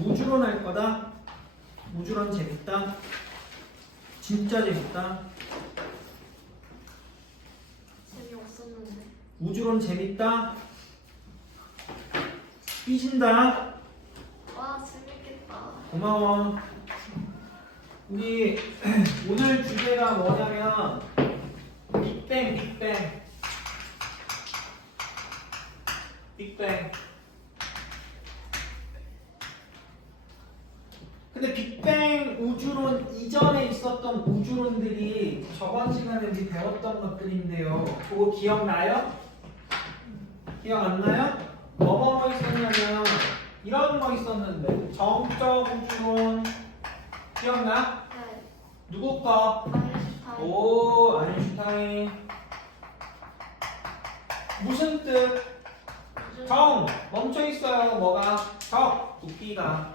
우주론 할 거다. 우주론 재밌다. 진짜 재밌다. 재미없었는데. 우주론 재밌다. 삐진다. 와 재밌겠다. 고마워. 우리 오늘 주제가 뭐냐면 빅뱅, 빅뱅. 빅뱅. 근데 빅뱅 우주론 이전에 있었던 우주론들이 저번 시간에 우리 배웠던 것들인데요. 그거 기억나요? 기억 안 나요? 뭐 있었냐면 이런 거 있었는데 정적 우주론 기억나? 네. 누구 거? 아인슈타인. 오, 아인슈타인. 무슨 뜻? 정 멈춰 있어요. 뭐가? 적 부피가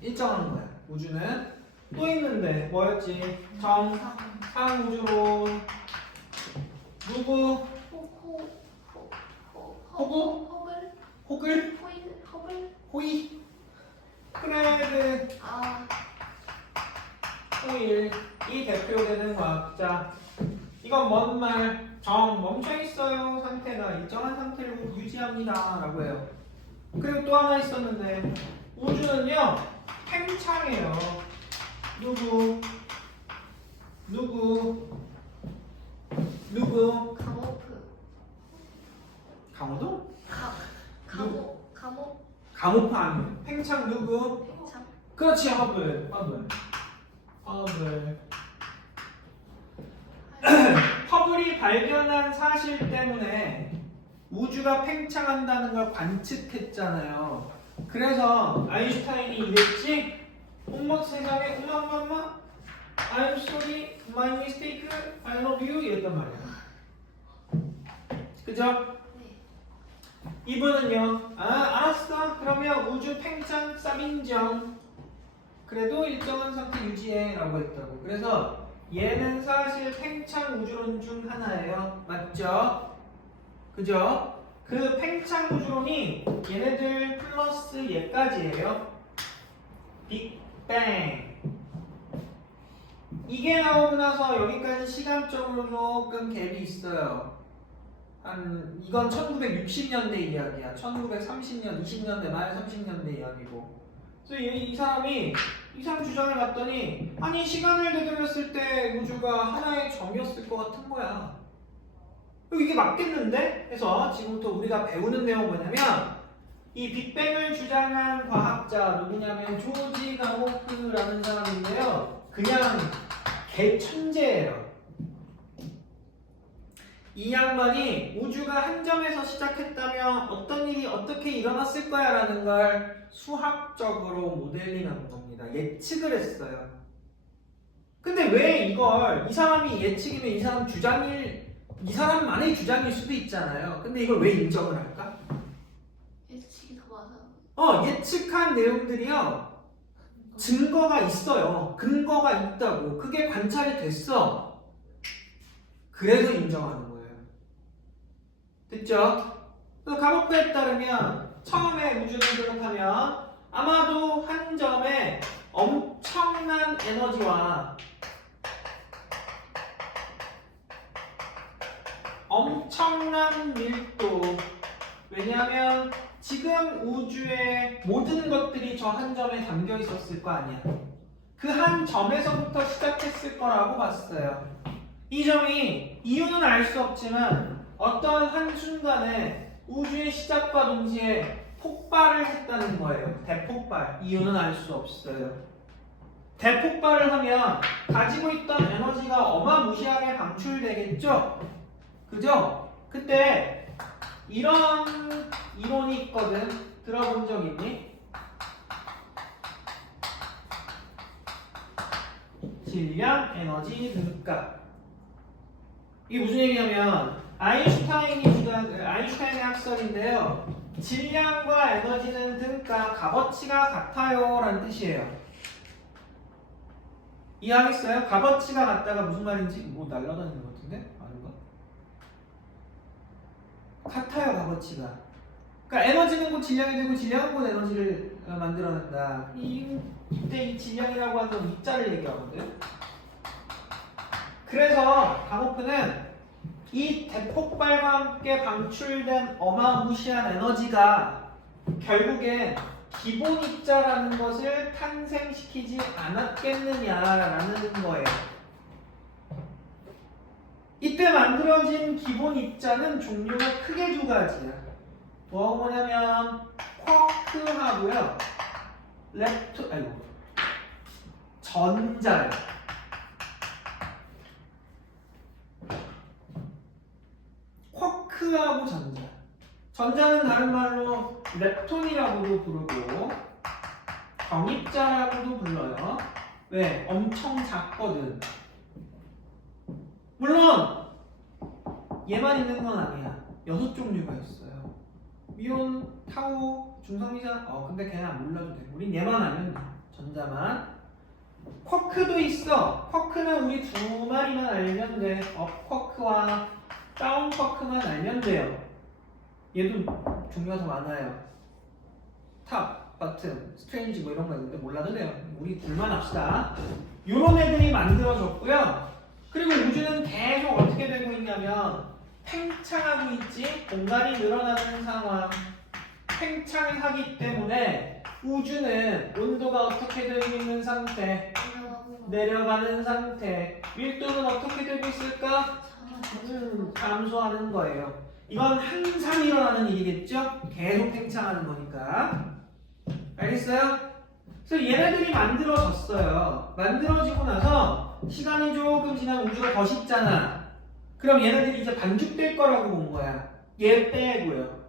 일정한 거야. 우주는 또 있는데 뭐였지? 정 상우주론 누구? 호구? 호글? 허블? 호이? 프레드 아, 호일이 대표되는 과학자. 이건 뭔 말? 정 멈춰 있어요. 상태가 일정한 상태를 유지합니다. 라고 해요. 그리고 또 하나 있었는데 우주는요 팽창해요. 누구? 감옥. 강호도? 감옥. 감호파 아니에요. 팽창 누구? 참. 그렇지. 허블. 허블이 발견한 사실 때문에 우주가 팽창한다는 걸 관측했잖아요. 그래서 아인슈타인이 이랬지? 엄마 세상에 엄마 I'm sorry, my mistake, I love you 이랬단 말이야. 그죠? 네. 이분은요, 알았어. 그러면 우주 팽창 쌉인정. 그래도 일정한 상태 유지해 라고 했다고. 그래서 얘는 사실 팽창 우주론 중 하나예요. 맞죠? 그죠? 그 팽창 우주론이 얘네들 플러스 얘까지예요. 빅뱅. 이게 나오고 나서 여기까지 시간적으로 조금 갭이 있어요. 이건 1960년대 이야기야. 1930년, 20년대 말 30년대 이야기고. 그래서 이 사람이 이상 주장을 봤더니 아니 시간을 되돌렸을 때 우주가 하나의 점이었을 것 같은 거야. 이게 맞겠는데? 해서 지금부터 우리가 배우는 내용은 뭐냐면 이 빅뱅을 주장한 과학자 누구냐면 조지 가모프라는 사람인데요. 그냥 개천재예요. 이 양반이 우주가 한 점에서 시작했다면 어떤 일이 어떻게 일어났을 거야 라는 걸 수학적으로 모델링한 겁니다. 예측을 했어요. 근데 왜 이걸 이 사람이 예측이면 이 사람만의 주장일 수도 있잖아요. 근데 이걸 왜 인정을 할까? 예측이 더 맞아. 예측한 내용들이요. 증거가 있어요. 근거가 있다고. 그게 관찰이 됐어. 그래서 인정하는 거예요. 됐죠? 그래서 가모프에 따르면 처음에 우주를 생각하면 아마도 한 점에 엄청난 에너지와 엄청난 밀도. 왜냐하면 지금 우주의 모든 것들이 저 한 점에 담겨 있었을 거 아니야. 그 한 점에서부터 시작했을 거라고 봤어요. 이 점이 이유는 알 수 없지만 어떤 한순간에 우주의 시작과 동시에 폭발을 했다는 거예요. 대폭발. 이유는 알 수 없어요. 대폭발을 하면 가지고 있던 에너지가 어마무시하게 방출되겠죠? 그죠? 그때 이런 이론이 있거든. 들어본 적 있니? 질량, 에너지, 등값. 이게 무슨 얘기냐면 아인슈타인의 학설인데요. 질량과 에너지는 등값, 값어치가 같아요 라는 뜻이에요. 이해하겠어요? 값어치가 같다가 무슨 말인지 뭐 날아다니는 것 같은데? 아닌가? 같아요 값어치가. 그러니까 에너지는 곧 질량이 되고 질량은 곧 에너지를 만들어낸다. 이때 이 질량이라고 하는 건 입자를 얘기하거든. 그래서 강호프는 이 대폭발과 함께 방출된 어마무시한 에너지가 결국엔 기본 입자라는 것을 탄생시키지 않았겠느냐라는 거예요. 이때 만들어진 기본 입자는 종류가 크게 두 가지야. 뭐냐면 쿼크하고요. 전자요. 쿼크하고 전자. 전자는 다른 말로 렙톤이라고도 부르고 경입자라고도 불러요. 왜? 엄청 작거든. 물론 얘만 있는 건 아니야. 6종류가 있어요. 미온, 타우, 중성이자. 근데 걔는 안 몰라도 돼. 우린 얘만 알면 돼. 전자만. 쿼크도 있어. 쿼크는 우리 두 마리만 알면 돼. 업 쿼크와 다운 쿼크만 알면 돼요. 얘도 종류가 더 많아요. 탑, 버튼, 스트레인지 뭐 이런 거 있는데 몰라도 돼요. 우리 둘만 합시다. 요런 애들이 만들어졌고요. 그리고 우주는 계속 어떻게 되고 있냐면 팽창하고 있지. 공간이 늘어나는 상황. 팽창을 하기 때문에 우주는 온도가 어떻게 되고 있는 상태? 내려가는 상태. 밀도는 어떻게 되고 있을까? 감소하는 거예요. 이건 항상 일어나는 일이겠죠? 계속 팽창하는 거니까. 알겠어요? 그래서 얘네들이 만들어졌어요. 만들어지고 나서 시간이 조금 지나면 우주가 더 식잖아. 그럼 얘네들이 이제 반죽될 거라고 본 거야. 얘 빼고요.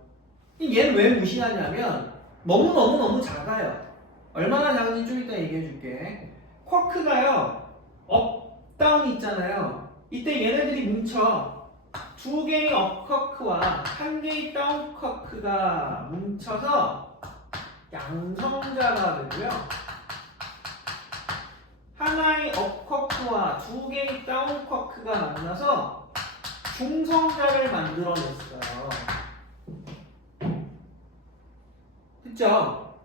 얘는 왜 무시하냐면 너무 작아요. 얼마나 작은지 좀 이따 얘기해 줄게. 쿼크가요. 업, 다운이 있잖아요. 이때 얘네들이 뭉쳐. 두 개의 업 쿼크와 한 개의 다운 쿼크가 뭉쳐서 양성자가 되고요. 하나의 업 쿼크와 두 개의 다운 쿼크가 만나서 중성자를 만들어냈어요. 그쵸?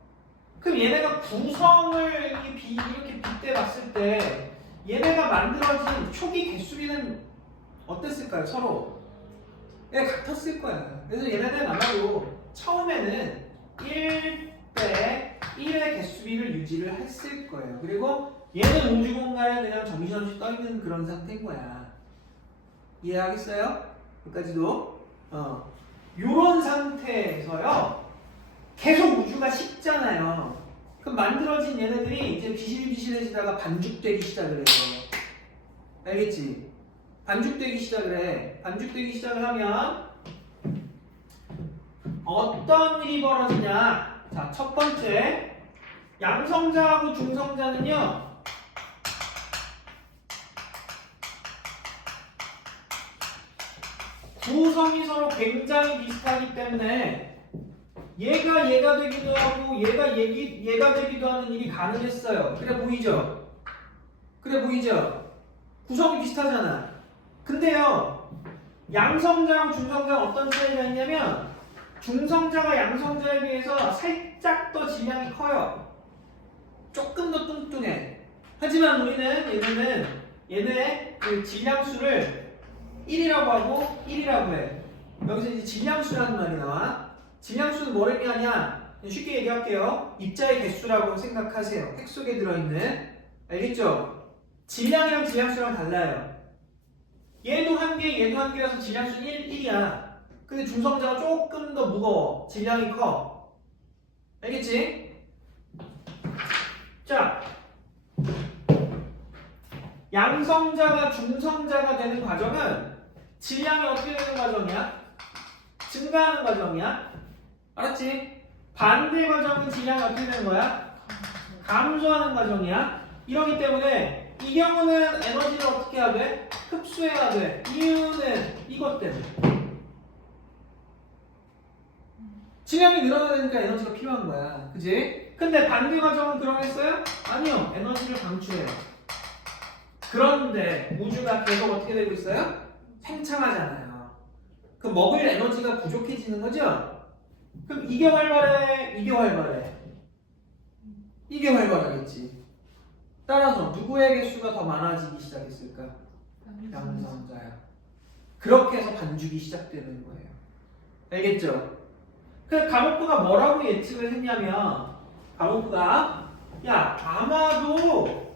그럼 얘네가 구성을 이렇게 빗대 봤을 때 얘네가 만들어진 초기 개수비는 어땠을까요? 서로? 같았을 거야. 그래서 얘네들은 아마도 처음에는 1대 1의 개수비를 유지를 했을 거예요. 그리고 얘는 우주 공간에 그냥 정신없이 떠있는 그런 상태인 거야. 이해하겠어요? 여기까지도? 요런 상태에서요. 계속 우주가 식잖아요. 그럼 만들어진 얘네들이 이제 비실비실해지다가 반죽되기 시작을 해요. 알겠지? 반죽되기 시작을 해. 반죽되기 시작을 하면 어떤 일이 벌어지냐? 자, 첫 번째 양성자하고 중성자는요. 구성이 서로 굉장히 비슷하기 때문에 얘가 되기도 하고 얘가 되기도 하는 일이 가능했어요. 그래 보이죠? 구성이 비슷하잖아. 근데요, 양성자하고 중성자는 어떤 차이가 있냐면 중성자가 양성자에 비해서 살짝 더 질량이 커요. 조금 더 뚱뚱해. 하지만 우리는 얘네의 그 질량수를 1이라고 하고 1이라고 해. 여기서 이제 질량수라는 말이 나와. 질량수는 뭘 의미하냐? 쉽게 얘기할게요. 입자의 개수라고 생각하세요. 핵 속에 들어있는. 알겠죠? 질량이랑 질량수랑 달라요. 얘도 한 개, 얘도 한 개라서 질량수는 1이야. 근데 중성자가 조금 더 무거워. 질량이 커. 알겠지? 자, 양성자가 중성자가 되는 과정은 질량이 어떻게 되는 과정이야? 증가하는 과정이야. 알았지? 반대 과정은 질량이 어떻게 되는 거야? 감소하는 과정이야. 이러기 때문에 이 경우는 에너지를 어떻게 해야 돼? 흡수해야 돼. 이유는 이것 때문에. 질량이 늘어나니까 에너지가 필요한 거야. 그지? 근데 반대 과정은 그러겠어요? 아니요. 에너지를 방출해요. 그런데 우주가 계속 어떻게 되고 있어요? 팽창하잖아요. 그럼 먹을 에너지가 부족해지는 거죠? 그럼 이게 활발해? 이게 활발해? 이게 활발하겠지. 따라서 누구의 개수가 더 많아지기 시작했을까? 양성자야. 그렇게 해서 반죽이 시작되는 거예요. 알겠죠? 그 가모프가 뭐라고 예측을 했냐면 가모프가 야 아마도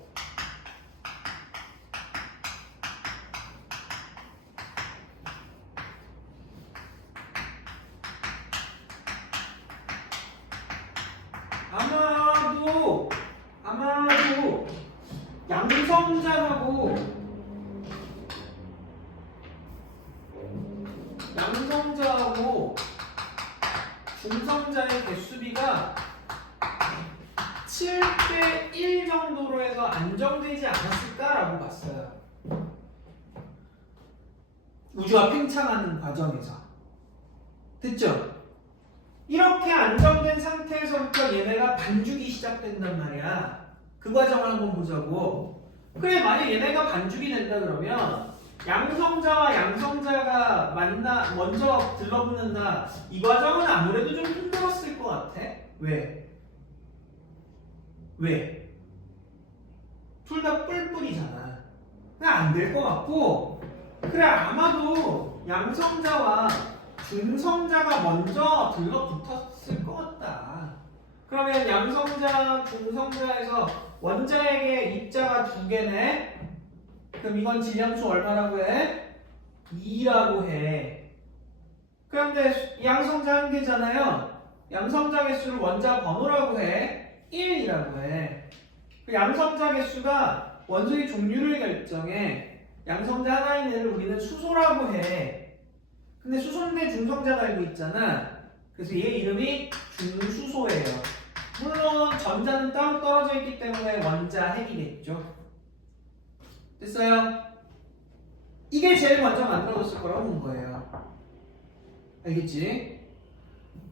양성자하고 중성자의 개수비가 7대 1 정도로 해서 안정되지 않았을까라고 봤어요. 우주가 팽창하는 과정에서. 됐죠? 이렇게 안정된 상태에서부터 얘네가 반죽이 시작된단 말이야. 그 과정을 한번 보자고. 그래, 만약 얘네가 반죽이 된다 그러면 양성자와 양성자가 먼저 들러붙는다. 이 과정은 아무래도 좀 힘들었을 것 같아. 왜? 둘 다 뿔뿔이잖아. 그냥 안 될 것 같고, 그래, 아마도 양성자와 중성자가 먼저 들러붙었을 것 같다. 그러면 양성자, 중성자에서 원자에게 입자가 2개네? 그럼 이건 질량수 얼마라고 해? 2라고 해. 그런데 양성자 1개잖아요. 양성자 개수를 원자 번호라고 해. 1이라고 해. 그 양성자 개수가 원소의 종류를 결정해. 양성자 하나인 애를 우리는 수소라고 해. 근데 수소인데 중성자가 알고 있잖아. 그래서 얘 이름이 중수소예요. 물론 전자는 따로 떨어져 있기 때문에 원자 핵이겠죠. 됐어요? 이게 제일 먼저 만들어졌을 거라고 본 거예요. 알겠지?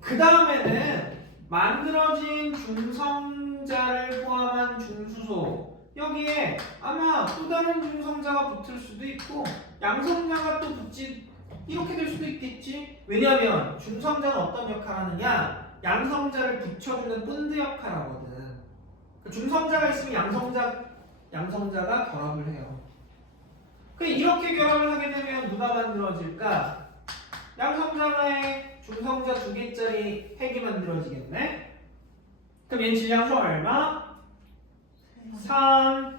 그 다음에는 만들어진 중성자를 포함한 중수소, 여기에 아마 또 다른 중성자가 붙을 수도 있고 양성자가 또 붙지, 이렇게 될 수도 있겠지. 왜냐하면 중성자는 어떤 역할을 하느냐, 양성자를 붙여주는 본드 역할을 하거든. 중성자가 있으면 양성자가 결합을 해요. 이렇게 결합을 하게 되면 누가 만들어질까? 양성자에 중성자 2개짜리 핵이 만들어지겠네? 그럼 얘 질량수 얼마? 3.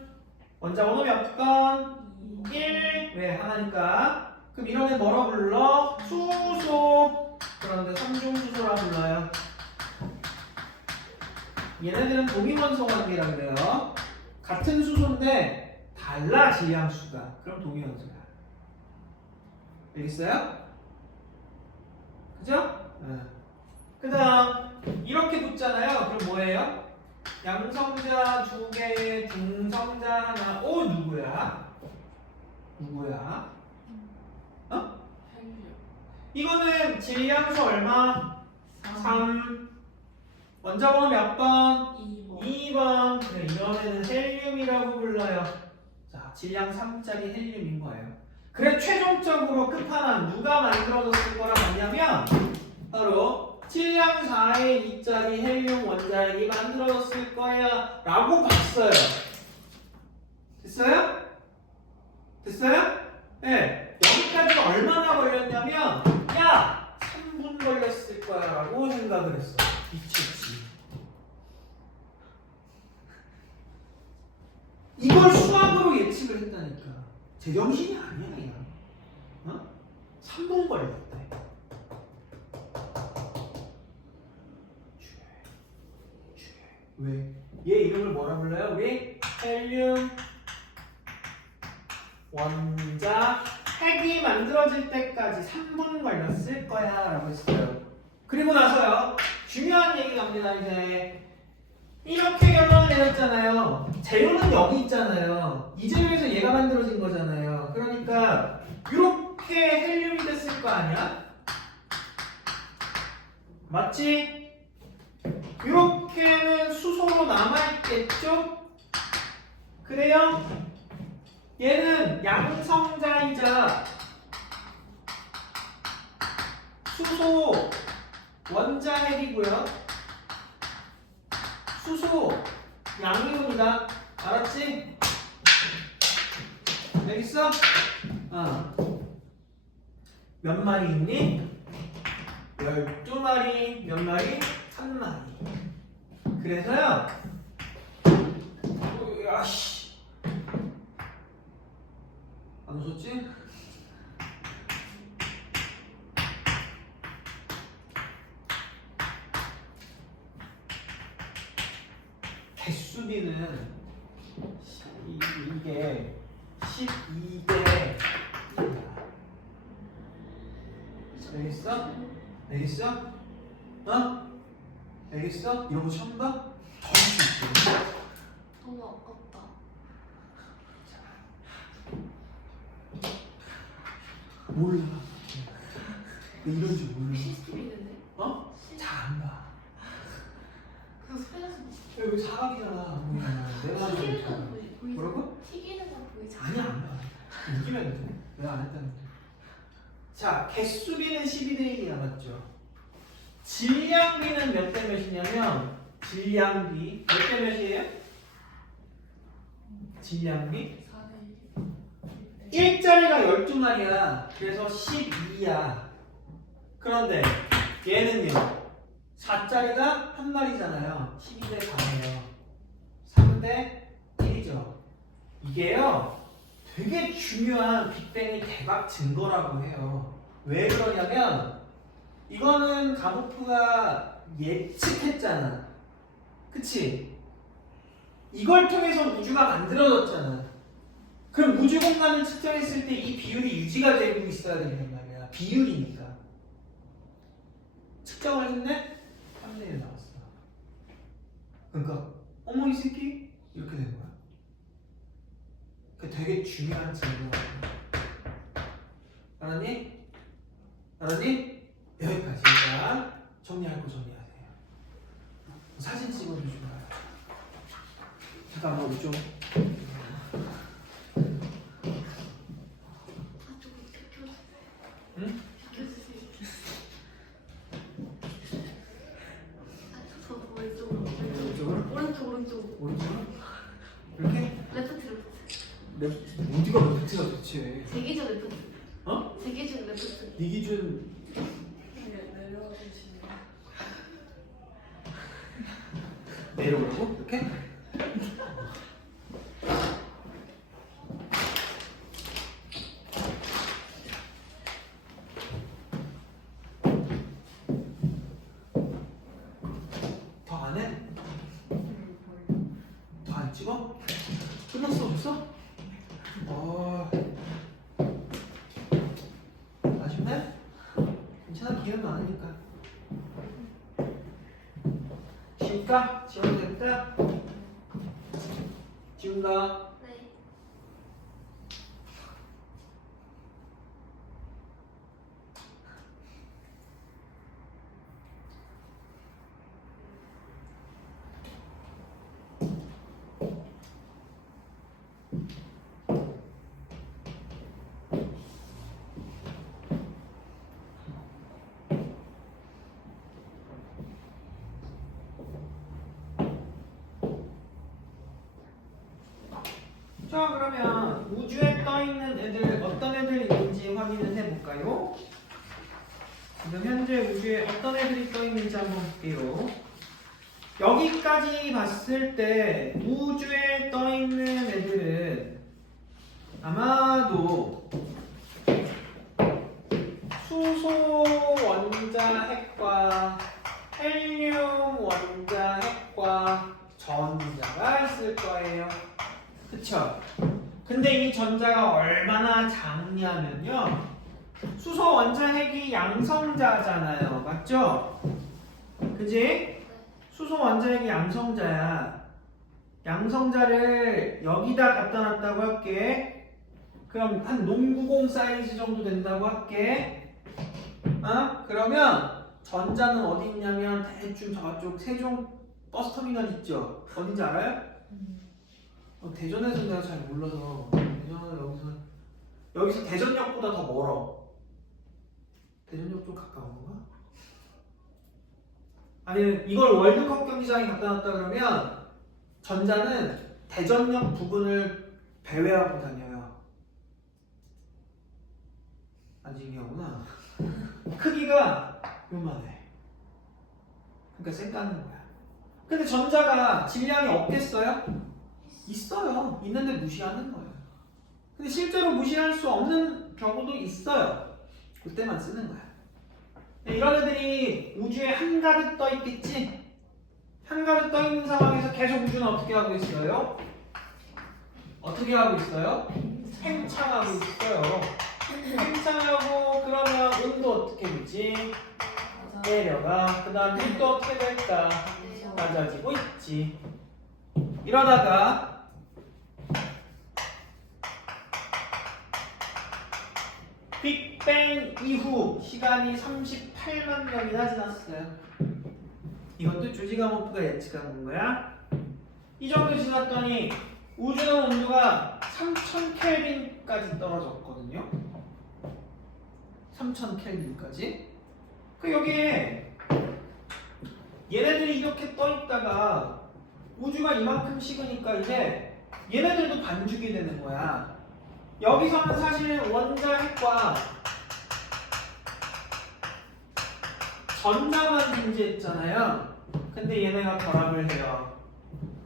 원자 번호 몇 번? 1. 왜? 하나니까. 그럼 이런 애 뭐라 불러? 수소. 그런데 3중수소라 불러요. 얘네들은 동위원소 관계라 그래요. 같은 수소인데 달라, 질량수가. 그럼 동위원소야. 알겠어요? 그죠? 그 다음 이렇게 붙잖아요. 그럼 뭐예요? 양성자 2개, 중성자 하나. 오, 누구야? 어? 이거는 질량수 얼마? 3. 원자 번호 몇 번? 2번. 그래, 이런 애는 헬륨이라고 불러요. 자, 질량 3짜리 헬륨인 거예요. 그래, 최종적으로 끝판왕 누가 만들어졌을 거라 봤냐면 바로 질량 4의 2짜리 헬륨 원자핵이 만들어졌을 거야 라고 봤어요. 됐어요? 네. 여기까지 얼마나 걸렸냐면 야! 3분 걸렸을 거야 라고 생각을 했어. 미쳤지. 이걸 수학으로 예측을 했다니까. 제정신이 아니야, 얘. 3분 걸렸대. 왜? 얘 이름을 뭐라 불러요? 우리 헬륨 원자 핵이 만들어질 때까지 3분 걸렸을 거야 라고 했어요. 그리고 나서요, 중요한 얘기 갑니다. 이제 이렇게 결론을 내렸잖아요. 재료는 여기 있잖아요. 이 재료에서 얘가 만들어진 거잖아요. 그러니까 이렇게 헬륨이 됐을 거 아니야? 맞지? 이렇게는 수소로 남아있겠죠? 그래요? 얘는 양성자이자 수소 원자핵이고요. 수소 양이온이다. 알았지? 알겠어? 몇 마리 있니? 12마리. 몇 마리? 1마리. 그래서요. 야씨. 안 웃었지? 개수비는 이게 12대 알겠어? 알겠어? 알겠어? 이런 거 처음 봐? 더 할 수 있어. 너무 아깝다. 몰라. 이런 줄 몰라. 시스템이 있는데? 잘 안 봐. 그래서 스페인에서 여기 사각이잖아. 내가 하는 튀기는 거 건 보이지? 뭐라고? 튀기는 건 보이지? 아니야 안 봐. 이기면 돼. 내가 안 했다는 거. 자, 개수비는 12대 1이야 맞죠? 질량비는 몇 대 몇이냐면 질량비 몇 대 몇이에요? 질량비 1짜리가 12마리야. 그래서 12야. 그런데 얘는요 4짜리가 한 마리잖아요. 12대 4예요. 3대 1이죠. 이게요 되게 중요한 빅뱅의 대박 증거라고 해요. 왜 그러냐면 이거는 가보프가 예측했잖아. 그치? 이걸 통해서 우주가 만들어졌잖아. 그럼 우주 공간을 측정했을 때 이 비율이 유지가 되고 있어야 된단 말이야. 비율이니까. 측정을 했네? 3대 1 나왔어. 그러니까 어머 이 새끼 이렇게 된 거야. 그 되게 중요한 증거야. 알았니? 알았니? 여기까지. 일단 정리할 거 정리하세요. 사진 찍어주시면 잠깐만 우리 좀. 조금 비켜주세요. 응? 비켜주세요. 저 왼쪽으로. 이쪽으로? 오른쪽. 오른쪽으로? 이렇게? 레프트. 어디가 레프트가 대체? 제 기준 레프트. 제 기준 레프트. 네 기준 내려오라고? 이렇게? 더 안 해? 더 안 찍어? 끝났어 벌써? 아쉽네? 괜찮아 기회는 많으니까 지울까? 지워도 되겠다? 지운다. 네. 자 그러면 우주에 떠있는 애들 어떤 애들이 있는지 확인을 해볼까요? 지금 현재 우주에 어떤 애들이 떠있는지 한번 볼게요. 여기까지 봤을 때 우주에 떠있는 애들은 아마도 수소 원자 핵과 헬륨 원자 핵과 전자가 있을 거예요. 그쵸? 근데 이 전자가 얼마나 작냐면요. 수소 원자 핵이 양성자잖아요. 맞죠? 그지? 수소 원자 핵이 양성자야. 양성자를 여기다 갖다 놨다고 할게. 그럼 한 농구공 사이즈 정도 된다고 할게. 그러면 전자는 어디 있냐면 대충 저쪽 세종 버스터미널 있죠? 어딘지 알아요? 대전에서 내가 잘 몰라서 대전은 여기서 대전역보다 더 멀어. 대전역 좀 가까운 건가? 아니면 이걸 월드컵 경기장에 갖다 놨다 그러면 전자는 대전역 부근을 배회하고 다녀요. 안 신기하구나. 크기가 요만해. 그러니까 쌩 까는 거야. 근데 전자가 질량이 없겠어요? 있어요. 있는데 무시하는 거예요. 근데 실제로 무시할 수 없는 경우도 있어요. 그때만 쓰는 거야. 이런 애들이 우주에 한가득 떠 있겠지? 한가득 떠 있는 상황에서 계속 우주는 어떻게 하고 있어요? 어떻게 하고 있어요? 팽창하고 있어요. 팽창하고 그러면 온도 어떻게 되지? 내려가. 그 다음 힘도 어떻게 될까? 낮아지고 있지. 이러다가 빅뱅 이후 시간이 38만 년이나 지났어요. 이것도 조지가모프가 예측한 거야. 이 정도 지났더니 우주는 온도가 3000켈빈까지 떨어졌거든요. 3000켈빈까지. 그 여기에 얘네들이 이렇게 떠 있다가 우주가 이만큼 식으니까 이제 얘네들도 반죽이 되는 거야. 여기서는 사실 원자핵과 전자만 존재했잖아요. 근데 얘네가 결합을 해요.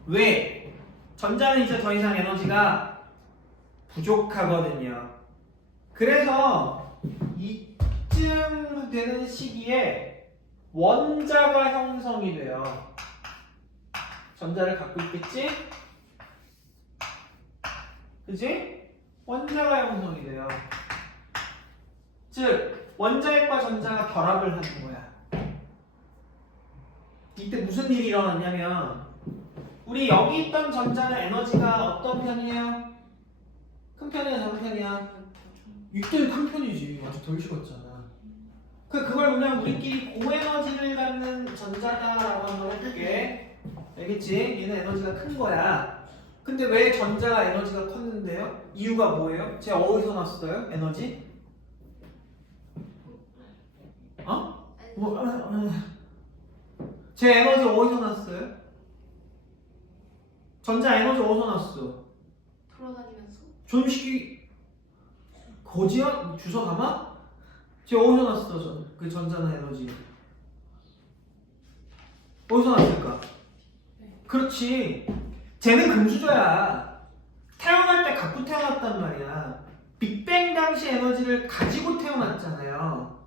왜? 전자는 이제 더 이상 에너지가 부족하거든요. 그래서 이쯤 되는 시기에 원자가 형성이 돼요. 전자를 갖고 있겠지? 그치? 원자가 형성이 돼요. 즉 원자핵과 전자가 결합을 하는 거야. 이때 무슨 일이 일어났냐면 우리 여기 있던 전자는 에너지가 어떤 편이에요? 큰 편이야 작은 편이야? 이때는 큰 편이지. 아주 덜 식었잖아. 그걸 그냥 우리끼리 고에너지를 갖는 전자다라고 한번 해볼게. 알겠지? 얘는 에너지가 큰 거야. 근데 왜 전자가 에너지가 컸는데요? 이유가 뭐예요? 쟤 어디서 났어요? 에너지? 어? 쟤 에너지 어디서 났어요? 전자 에너지 어디서 났어? 돌아다니면서 전식이 거지야? 주워 담아? 쟤 어디서 났어? 그 전자나 에너지 어디서 났을까? 그렇지. 쟤는 금수저야. 태어날 때 갖고 태어났단 말이야. 빅뱅 당시 에너지를 가지고 태어났잖아요.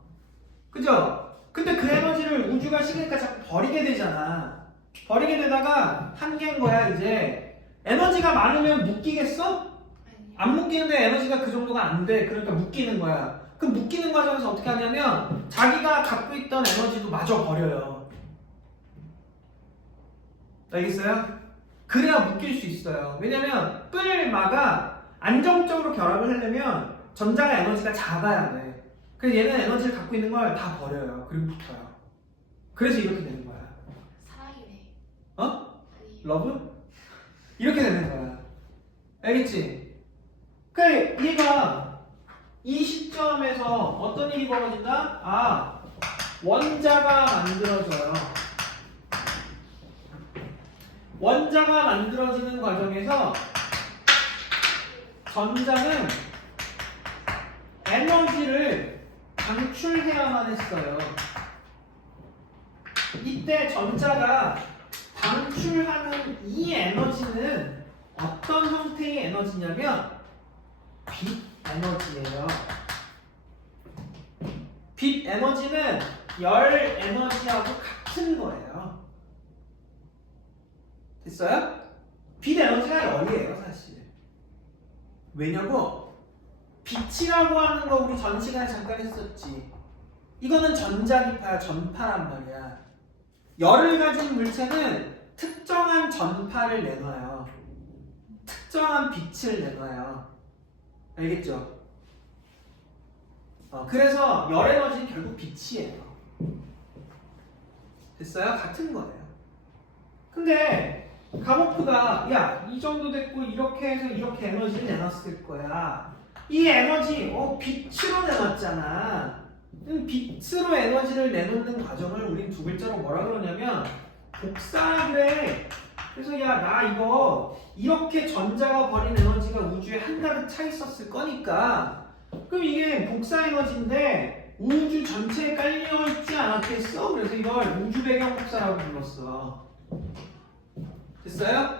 그죠? 근데 그 에너지를 우주가 식으니까 자꾸 버리게 되잖아. 버리게 되다가 한계인 거야 이제. 에너지가 많으면 묶이겠어? 안 묶이는데 에너지가 그 정도가 안 돼. 그러니까 묶이는 거야. 그 묶이는 과정에서 어떻게 하냐면 자기가 갖고 있던 에너지도 마저 버려요. 알겠어요? 그래야 묶일 수 있어요. 왜냐면 뿔마가 안정적으로 결합을 하려면 전자가 에너지가 작아야 돼. 그래서 얘는 에너지를 갖고 있는 걸 다 버려요. 그리고 붙어요. 그래서 이렇게 되는 거야. 사랑이네. 어? 아니, 러브? 이렇게 되는 거야. 알겠지? 그래, 얘가 이 시점에서 어떤 일이 벌어진다? 아, 원자가 만들어져요. 원자가 만들어지는 과정에서 전자는 에너지를 방출해야만 했어요. 이때 전자가 방출하는 이 에너지는 어떤 형태의 에너지냐면 빛 에너지예요. 빛 에너지는 열 에너지하고 같은 거예요. 됐어요? 빛 에너지가 열이에요, 사실. 왜냐고? 빛이라고 하는 거 우리 전 시간에 잠깐 했었지. 이거는 전자기파야, 전파란 말이야. 열을 가진 물체는 특정한 전파를 내놔요. 특정한 빛을 내놔요. 알겠죠? 그래서 열 에너지는 결국 빛이에요. 됐어요? 같은 거예요. 근데 가모프가 야, 이 정도 됐고 이렇게 해서 이렇게 에너지를 내놨을 거야. 이 에너지 빛으로 내놨잖아. 빛으로 에너지를 내놓는 과정을 우린 두 글자로 뭐라 그러냐면 복사라 그래. 그래서 야, 나 이거 이렇게 전자가 버린 에너지가 우주에 한가득 차 있었을 거니까 그럼 이게 복사 에너지인데 우주 전체에 깔려 있지 않았겠어? 그래서 이걸 우주 배경 복사라고 불렀어. 됐어요?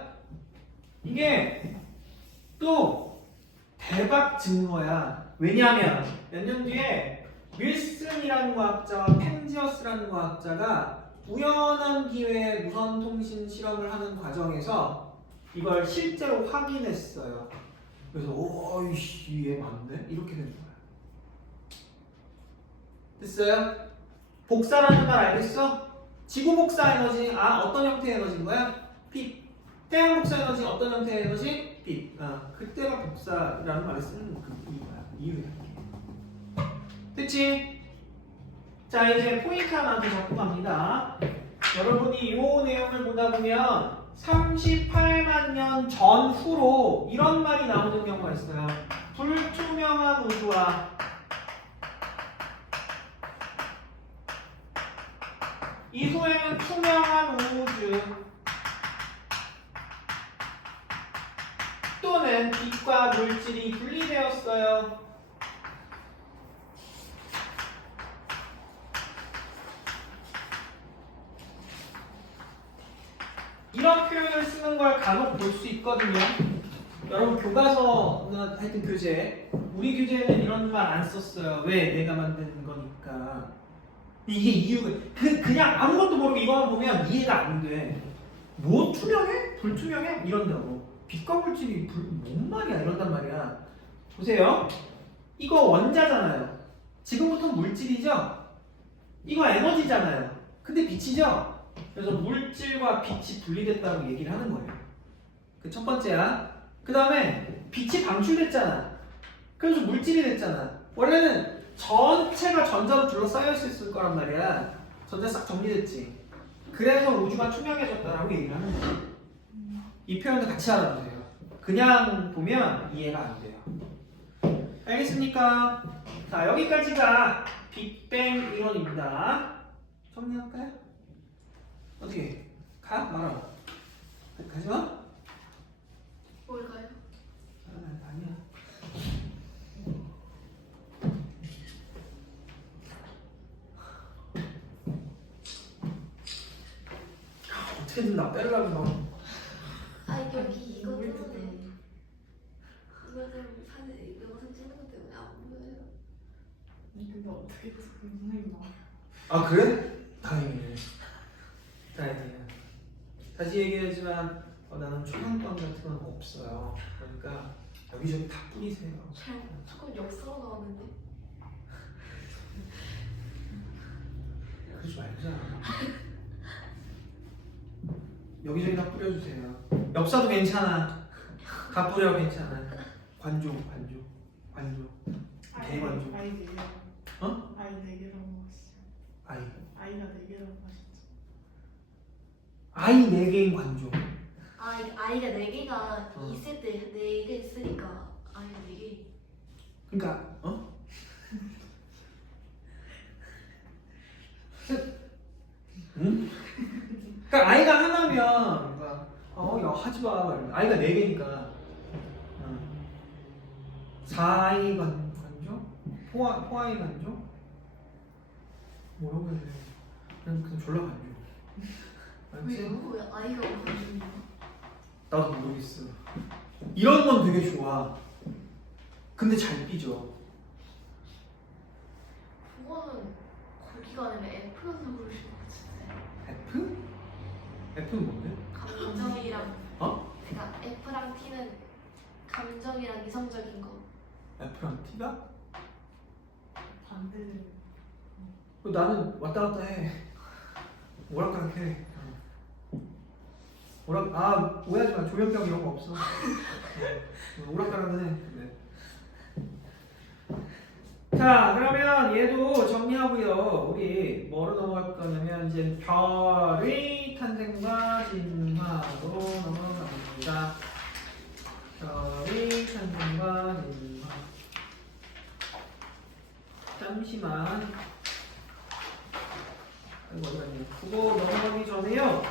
이게 또 대박 증거야. 왜냐하면 몇 년 뒤에 윌슨이라는 과학자와 펜지어스라는 과학자가 우연한 기회에 무선통신 실험을 하는 과정에서 이걸 실제로 확인했어요. 그래서 오이씨 얘 맞네? 이렇게 된 거야. 됐어요? 복사라는 말 알겠어? 지구 복사 에너지 어떤 형태의 에너지인 거야? 빛. 태양 복사 에너지 어떤 형태의 에너지? 빛. 그때가 복사라는 말을 쓰는 이유야. 됐지? 자, 이제 포인트 하나 더 잡고 갑니다. 여러분이 이 내용을 보다 보면 38만 년 전후로 이런 말이 나오는 경우가 있어요. 불투명한 우주와 이후에는 투명한 우주 또는 빛과 물질이 분리되었어요. 이런 표현을 쓰는 걸 간혹 볼 수 있거든요. 여러분 교과서나 하여튼 교재, 우리 교재에는 이런 말 안 썼어요. 왜? 내가 만든 거니까. 이게 이유가 그냥 아무것도 모르고 이거만 보면 이해가 안 돼. 뭐 투명해? 불투명해? 이런다고. 빛과 물질이 뭔 말이야? 이런단 말이야. 보세요. 이거 원자잖아요. 지금부터 물질이죠? 이거 에너지잖아요. 근데 빛이죠? 그래서 물질과 빛이 분리됐다고 얘기를 하는 거예요. 그 첫 번째야. 그 다음에 빛이 방출됐잖아. 그래서 물질이 됐잖아. 원래는 전체가 전자로 둘러싸여 있을 거란 말이야. 전자 싹 정리됐지. 그래서 우주가 투명해졌다라고 얘기를 하는 거예요. 이 표현도 같이 알아두세요. 그냥 보면 이해가 안 돼요. 알겠습니까? 자, 여기까지가 빅뱅 이론입니다. 정리할까요? 어떻게? 가? 말아. 가지 마? 뭘까요? 아니야. 어떻게든 나 빼려고 너. 여기 이거 뭘 때문에 이거는 사진 영상 찍는 것 때문에 안 보여요. 근데 어떻게 선생님 나와? 아 그래? 다행이네. 다행이네. 다시 얘기하지만 나는 초상권 같은 건 없어요. 그러니까 여기저기 다 뿌리세요. 조금 역사로 나왔는데. 그러지 말자. 여기저기 다 뿌려주세요. 엽사도 괜찮아. 다 뿌려 괜찮아. 관조. 대관조. 아이 4개라고. 어? 아이 4개라고 하시죠. 아이가 4개라고 하셨죠. 아이 4개인 관조. 아이가 4개가 어. 있을 때 4개 있으니까 아이가 4개. 그러니까 응? 그러니까 아이가 하나면 야 하지 마. 아이가 4개니까 4아이 관조? 포아이 관조? 뭐라고 해야 돼? 그냥 졸라 관조. 알지? 왜요? 왜 아이가 없어지냐? 나도 모르겠어. 이런 건 되게 좋아. 근데 잘 삐져. 그거는 거기가 아니라 F여서 그러신 것 같은데. F? F는 뭔데? 감정이랑 어? 그러니까 F랑 T는 감정이랑 이성적인 거. F랑 T가? 반대를. 나는 왔다 갔다 해. 오락가락해. 오해하지 마. 조현병 이런 거 없어. 오락가락은 해. 네. 자, 그러면 얘도 정리하고요. 우리 뭐로 넘어갈 거냐면 이제 별의 탄생과 진화로 넘어갑니다. 별의 탄생과 진화. 잠시만. 아이고 어디갔냐. 그거 넘어가기 전에요.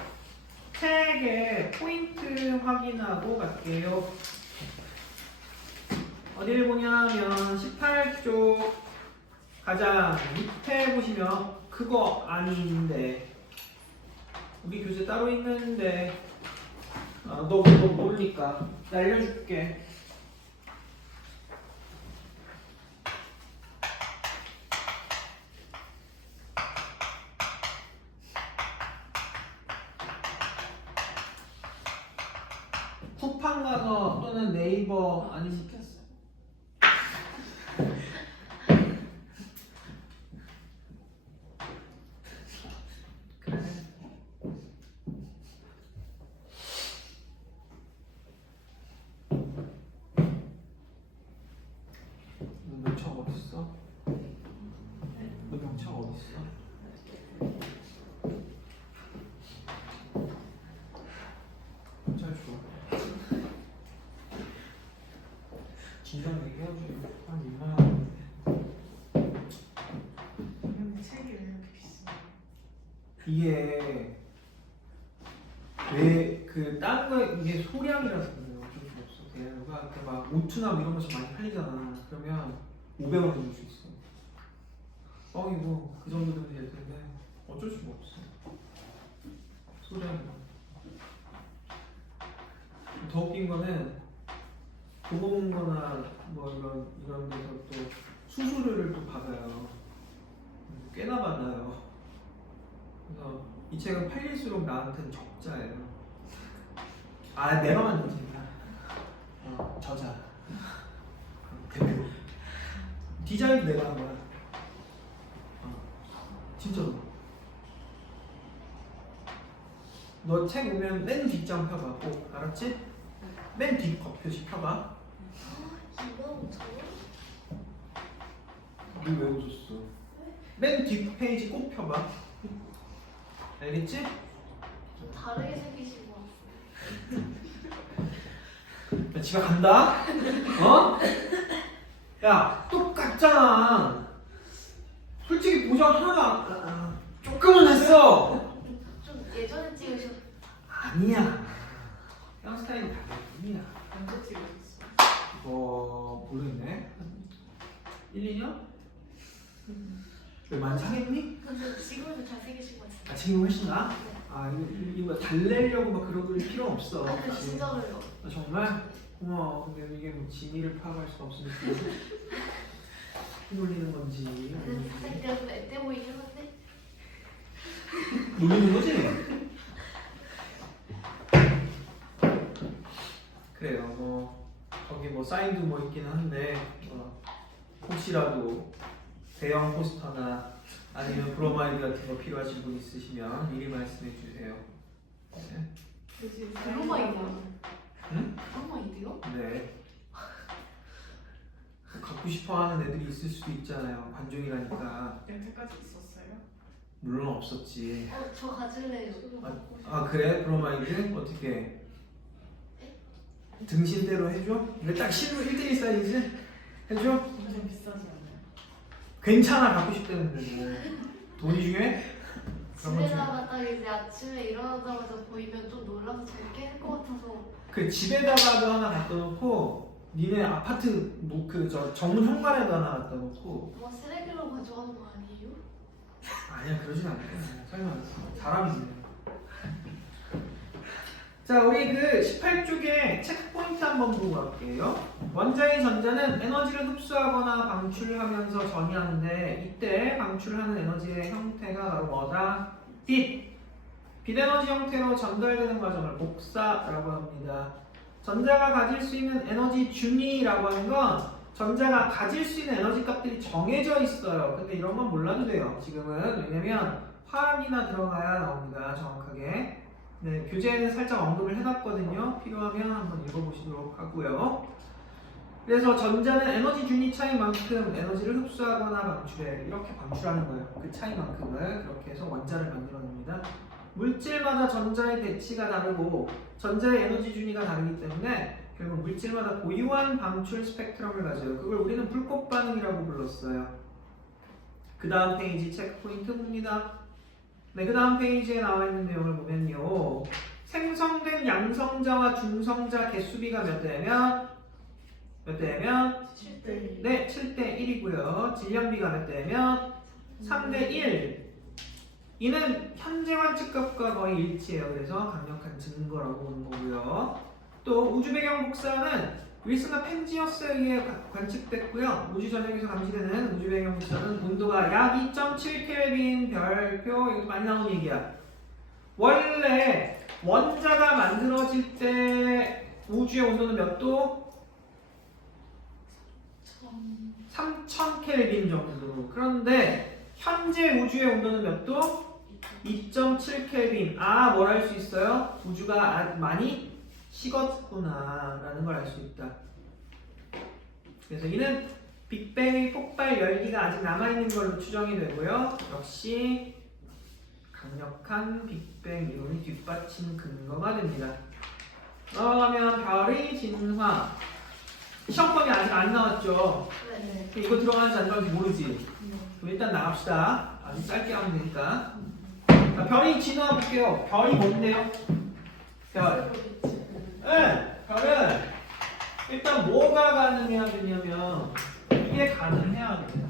책에 포인트 확인하고 갈게요. 어디를 보냐면 18쪽 가장 밑에 보시면 그거 아닌데 우리 교재 따로 있는데 너 모르니까 나 알려줄게. 쿠팡 가서 또는 네이버 아니면 시켰어요. 그래. 너 명찰 어딨어? 너 명찰 어딨어? 명찰 줘. 진작 얘기해야지. 한 2만 원. 근데 책이 왜 이렇게 비싸? 이게 왜 그 다른 거 이게 소량이라서 그래요. 어쩔 수 없어. 걔네가 이렇게 막 오투나 뭐 이런 거좀 많이 팔리잖아. 그러면 500원 줄 수 있어. 뻥이고 그 정도 되면 될 텐데 어쩔 수가 없어. 소량이야. 더 웃긴 거는 도봉거나 뭐 이런 데서 또 수수료를 또 받아요. 꽤나 받아요. 그래서 이 책은 팔릴수록 나한테는 적자예요. 아 내가 만든 책이야. 저자 대표 디자인도 내가 한 거야. 진짜로. 너 책 오면 맨 뒷장 펴봐 꼭. 알았지? 맨 뒷 표지 펴봐. 25,000원? 너 왜 웃었어? 맨 뒷 페이지 꼭 펴봐. 알겠지? 좀 다르게 생기신 것 같아요. 야, 집에 간다? 어? 야, 똑같잖아. 솔직히 보정 하나도 조금은 했어. 좀 예전에 찍으셨. 아니야. 헤어 스타일이 다르야. 언제 찍으셨어? 모르겠네. 1, 2년? 왜 많이 상했니? 근데 지금도 잘생기신 것 같아요. 아, 지금 훨씬 나? 이거 달래려고 막 그럴 필요 없어. 아, 근데 진짜 그래요. 정말? 고마워. 근데 이게 뭐 진위를 파악할 수가 없으니까 놀리는 건지 근데 살짝 내가 좀 앳돼 보이긴 한데. 놀리는 거지? 그래요. 뭐 거기 뭐 사인도 뭐 있긴 한데 혹시라도 대형 포스터나 아니면 브로마이드 같은 거 필요하신 분 있으시면 미리 말씀해 주세요. 네. 브로마이드요? 응? 브로마이드요? 네. 갖고 싶어하는 애들이 있을 수도 있잖아요. 관종이라니까. 여태까지 있었어요? 물론 없었지. 저 가질래요. 그래? 브로마이드? 어떻게? 등신대로 해줘? 이거 딱 실로 1대1 사이즈? 해줘? 엄청 비싸지 않아요? 괜찮아. 갖고 싶다는데 뭐 돈이 중요해? 그런 건 집에다가 딱 이제 아침에 일어나자마자 보이면 좀 놀라서 잘 깰 것 같아서. 그 집에다가도 하나 갖다 놓고 니네 아파트 뭐 그 저 전문 현관에도 하나 갖다 놓고. 뭐 쓰레기로 가져가는 거 아니에요? 아니야 그러진 않을 거야. 설마 사람이지. 자, 우리 그 18쪽에 체크 포인트 한번 보고 갈게요. 원자의 전자는 에너지를 흡수하거나 방출하면서 전이하는데 이때 방출하는 에너지의 형태가 바로 뭐다? 빛! 빛에너지 형태로 전달되는 과정을 복사라고 합니다. 전자가 가질 수 있는 에너지 준위라고 하는 건 전자가 가질 수 있는 에너지 값들이 정해져 있어요. 근데 이런 건 몰라도 돼요. 지금은. 왜냐면 화학이나 들어가야 나옵니다. 정확하게. 네, 교재에는 살짝 언급을 해놨거든요. 필요하면 한번 읽어보시도록 하고요. 그래서 전자는 에너지 준위 차이만큼 에너지를 흡수하거나 방출해. 이렇게 방출하는 거예요. 그 차이만큼을 그렇게 해서 원자를 만들어냅니다. 물질마다 전자의 대치가 다르고 전자의 에너지 준위가 다르기 때문에 결국 물질마다 고유한 방출 스펙트럼을 가져요. 그걸 우리는 불꽃 반응이라고 불렀어요. 그 다음 페이지 체크 포인트 봅니다. 네, 그 다음 페이지에 나와 있는 내용을 보면요. 생성된 양성자와 중성자 개수비가 몇 대면? 몇 대면? 7대1. 네, 7대 1이고요. 질량비가 몇 대면? 3대 1. 이는 현재 관측값과 거의 일치해요. 그래서 강력한 증거라고 보는 거고요. 또 우주 배경 복사는 윌슨과 펜지어스에 의해 관측됐고요. 우주 전역에서 감지되는 우주 배경 복사는 온도가 약 2.7켈빈 별표. 이것도 많이 나오는 얘기야. 원래 원자가 만들어질 때 우주의 온도는 몇 도? 3000켈빈 정도. 그런데 현재 우주의 온도는 몇 도? 2.7켈빈. 아, 뭘 알 수 있어요? 우주가 많이 식었구나 라는 걸 알 수 있다. 그래서 이는 빅뱅의 폭발 열기가 아직 남아있는 걸로 추정이 되고요. 역시 강력한 빅뱅 이론이 뒷받침 근거가 됩니다. 넘어가면 별의 진화. 시험범위 아직 안 나왔죠? 네. 이거 들어가는지 안 들어가는지 모르지? 네. 그럼 일단 나갑시다. 아주 짧게 하면 되니까. 자, 별이 진화 볼게요. 별이 뭔데요? 별. 네, 별은 일단 뭐가 가능해야 되냐면 이게 가능해야 돼요.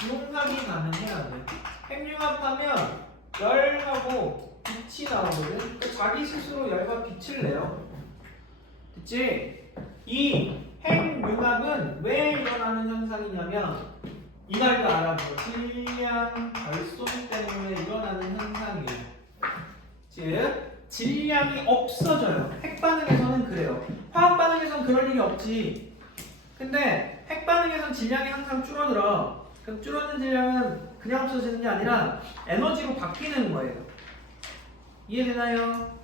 핵융합이 가능해야 돼. 핵융합하면 열하고 빛이 나오거든. 그러니까 자기 스스로 열과 빛을 내요. 그치? 이 핵융합은 왜 일어나는 현상이냐면 이날도 알아보고 질량 결손 때문에 일어나는 현상이에요. 즉 질량이 없어져요. 핵반응에서는 그래요. 화학반응에서는 그럴 일이 없지. 근데 핵반응에서는 질량이 항상 줄어들어. 그럼 줄어든 질량은 그냥 없어지는 게 아니라 에너지로 바뀌는 거예요. 이해되나요?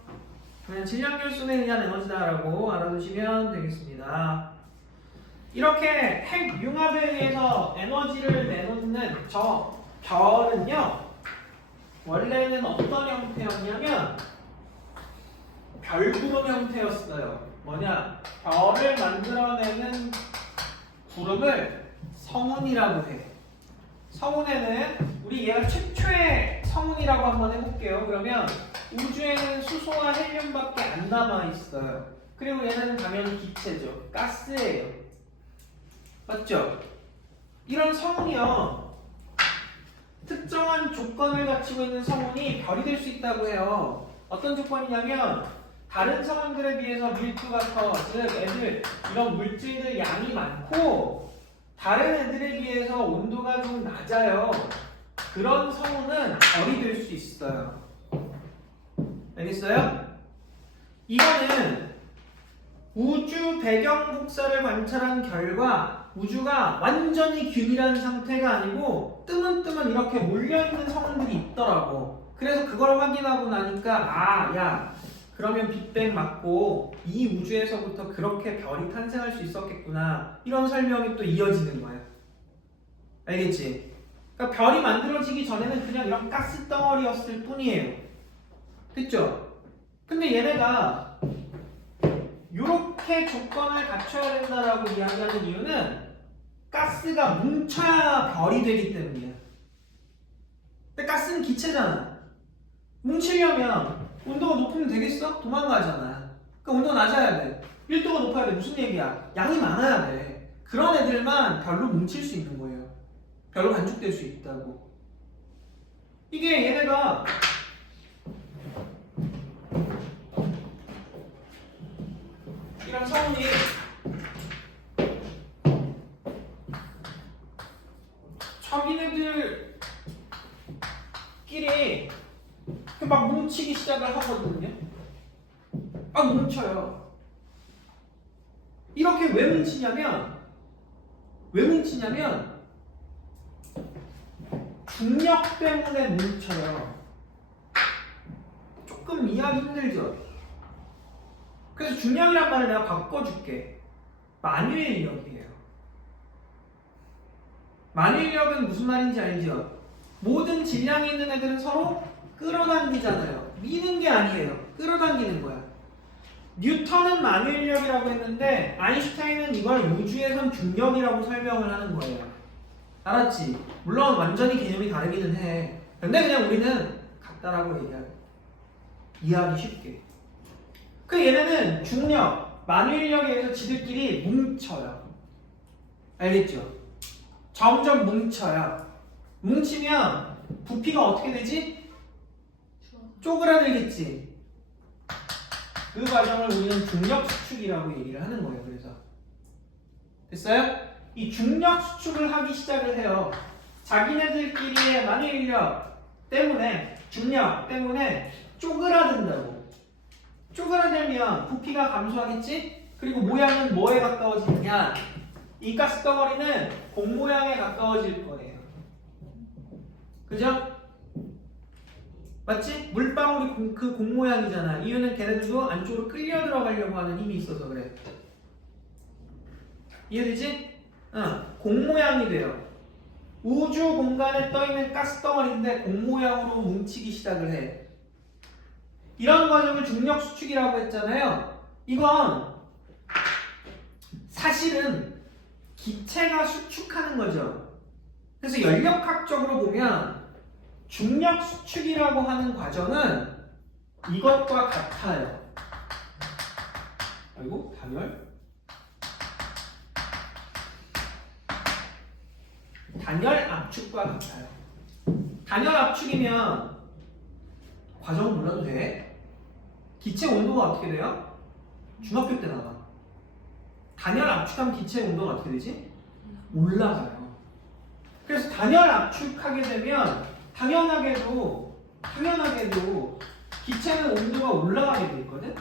그냥 질량 결손에 의한 에너지다라고 알아두시면 되겠습니다. 이렇게 핵융합에 의해서 에너지를 내놓는 저 별은요, 원래는 어떤 형태였냐면 별구름 형태였어요. 뭐냐? 별을 만들어내는 구름을 성운이라고 해. 성운에는 우리 얘가 최초의 성운이라고 한번 해볼게요. 그러면 우주에는 수소와 헬륨밖에 안 남아있어요. 그리고 얘는 당연히 기체죠. 가스예요. 맞죠? 이런 성운이요, 특정한 조건을 갖추고 있는 성운이 별이 될 수 있다고 해요. 어떤 조건이냐면 다른 성운들에 비해서 밀도가 커, 즉 애들 이런 물질들 양이 많고 다른 애들에 비해서 온도가 좀 낮아요. 그런 성운은 별이 될 수 있어요. 알겠어요? 이거는 우주 배경 복사를 관찰한 결과 우주가 완전히 균일한 상태가 아니고 뜨문뜨문 이렇게 몰려있는 성운들이 있더라고. 그래서 그걸 확인하고 나니까 아, 야, 그러면 빅뱅 맞고 이 우주에서부터 그렇게 별이 탄생할 수 있었겠구나, 이런 설명이 또 이어지는 거야. 알겠지? 그러니까 별이 만들어지기 전에는 그냥 이런 가스 덩어리였을 뿐이에요. 됐죠? 근데 얘네가 이렇게 조건을 갖춰야 된다라고 이야기하는 이유는 가스가 뭉쳐야 별이 되기 때문이야. 근데 가스는 기체잖아. 뭉치려면 온도가 높으면 되겠어? 도망가잖아. 그러니까 온도가 낮아야 돼. 1도가 높아야 돼. 무슨 얘기야? 양이 많아야 돼. 그런 애들만 별로 뭉칠 수 있는 거예요. 별로 반죽될 수 있다고. 이게 얘네가 이런 성운이 자기네들끼리 막 뭉치기 시작을 하거든요. 막 뭉쳐요. 이렇게 왜 뭉치냐면 중력 때문에 뭉쳐요. 조금 이해하기 힘들죠? 그래서 중력이란 말을 내가 바꿔줄게. 만유인력이에요. 만유인력은 무슨 말인지 알죠? 모든 질량이 있는 애들은 서로 끌어당기잖아요. 미는 게 아니에요. 끌어당기는 거야. 뉴턴은 만유인력이라고 했는데 아인슈타인은 이걸 우주에선 중력이라고 설명을 하는 거예요. 알았지? 물론 완전히 개념이 다르기는 해. 근데 그냥 우리는 같다라고 이해하기 쉽게. 그 얘네는 중력, 만유인력에 의해서 지들끼리 뭉쳐요. 알겠죠? 점점 뭉쳐요. 뭉치면 부피가 어떻게 되지? 쪼그라들겠지. 그 과정을 우리는 중력 수축이라고 얘기를 하는 거예요. 그래서 됐어요? 이 중력 수축을 하기 시작을 해요. 자기네들끼리의 만유인력 때문에, 중력 때문에 쪼그라든다고. 쪼그라들면 부피가 감소하겠지? 그리고 모양은 뭐에 가까워지느냐? 이 가스덩어리는 공 모양에 가까워질 거예요. 그죠? 맞지? 물방울이 그 공 모양이잖아. 이유는 걔네들도 안쪽으로 끌려 들어가려고 하는 힘이 있어서 그래. 이해되지? 공 모양이 돼요. 우주 공간에 떠있는 가스덩어리인데 공 모양으로 뭉치기 시작을 해. 이런 과정을 중력 수축이라고 했잖아요. 이건 사실은 기체가 수축하는 거죠. 그래서 연력학적으로 보면 중력 수축이라고 하는 과정은 이것과 같아요. 아이고, 단열 압축과 같아요. 단열 압축이면 과정을 몰라도 돼. 기체 온도가 어떻게 돼요? 중학교 때 나와. 단열 압축하면 기체 온도가 어떻게 되지? 올라가요. 그래서 단열 압축하게 되면 당연하게도 기체는 온도가 올라가게 돼 있거든.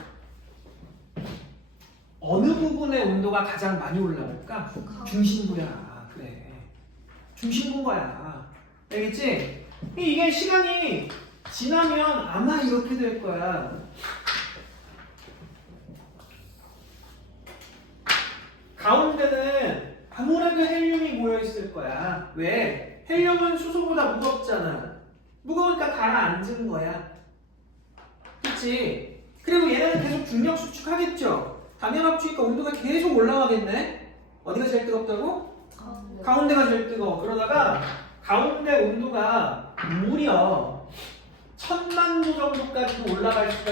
어느 부분의 온도가 가장 많이 올라갈까? 중심부야. 그래. 중심부인 거야. 알겠지? 이게 시간이 지나면 아마 이렇게 될 거야. 가운데는 아무래도 헬륨이 모여있을 거야. 왜? 헬륨은 수소보다 무겁잖아. 무거우니까 가라앉은 거야. 그치? 그리고 얘네는 계속 중력 수축하겠죠? 단열 압축이니까 온도가 계속 올라가겠네? 어디가 제일 뜨겁다고? 가운데가 제일 뜨거워. 그러다가 가운데 온도가 무려 1000만 도 정도까지도 올라갈 수가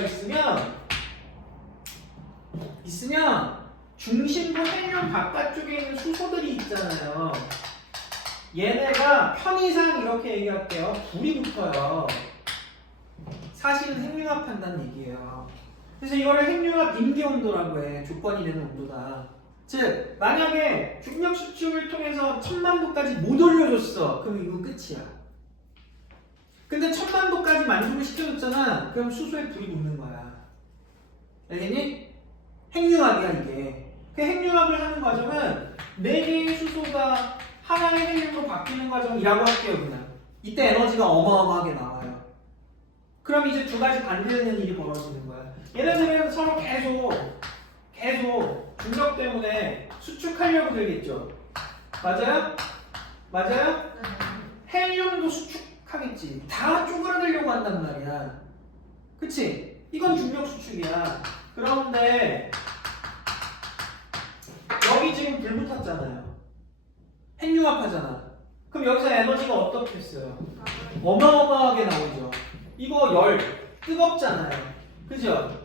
있으면 중심부 헬륨 바깥쪽에 있는 수소들이 있잖아요. 얘네가 편의상 이렇게 얘기할게요. 불이 붙어요. 사실은 핵융합한다는 얘기예요. 그래서 이거를 핵융합 임계 온도라고 해. 조건이 되는 온도다. 즉 만약에 중력 수축을 통해서 1000만 도까지 못 올려줬어. 그럼 이거 끝이야. 근데 1000만 도까지 만족을 시켜줬잖아. 그럼 수소에 불이 붙는 거야. 알겠니? 핵융합이야 이게. 그 핵융합을 하는 과정은 4개의 수소가 하나의 헬륨으로 바뀌는 과정이라고 할게요. 그냥 이때 에너지가 어마어마하게 나와요. 그럼 이제 두 가지 반대되는 일이 벌어지는 거야. 얘네들은 서로 계속 중력 때문에 수축하려고 들겠죠. 맞아요? 맞아요? 헬륨도 수축하겠지. 다 쪼그라들려고 한단 말이야. 그치? 이건 중력 수축이야. 그런데 여기 지금 불 붙었잖아요. 핵융합하잖아. 그럼 여기서 에너지가 어떻게 했어요? 어마어마하게 나오죠. 이거 열 뜨겁잖아요. 그죠?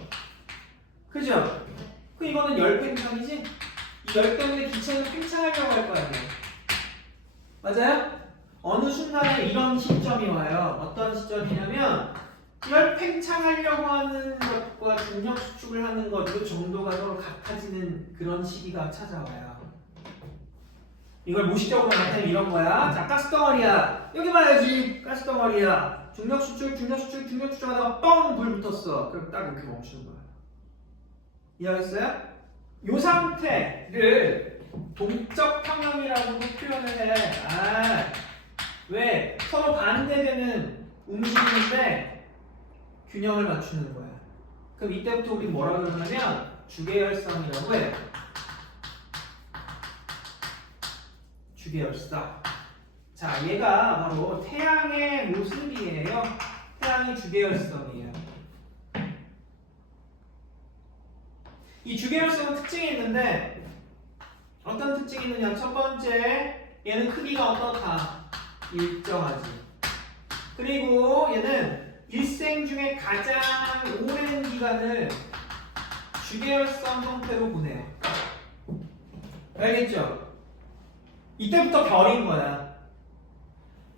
그 이거는 열 팽창이지? 이 열 때문에 기체는 팽창하려고 할 거 아니에요. 맞아요? 어느 순간에 이런 시점이 와요. 어떤 시점이냐면 열 팽창하려고 하는 것과 중력 수축을 하는 것 그 정도가 서로 같아지는 그런 시기가 찾아와요. 이걸 무식적으로 나타내면 이런 거야. 자, 가스덩어리야. 여기 봐야지. 가스덩어리야. 중력 수축 하다가 뻥 불 붙었어. 그럼 딱 이렇게 멈추는 거야. 이해하겠어요? 이 상태를 동적 평형이라고도 표현을 해. 왜? 서로 반대되는 움직임인데 균형을 맞추는 거야. 그럼 이때부터 우리 뭐라 그러냐면 주계열성이라고 해. 주계열성. 자, 얘가 바로 태양의 모습이에요. 태양이 주계열성이에요. 이 주계열성은 특징이 있는데 어떤 특징이 있느냐? 첫 번째, 얘는 크기가 어떻다? 일정하지. 그리고 얘는 일생 중에 가장 오랜 기간을 주계열성 형태로 보내요. 알겠죠? 이때부터 별인 거야.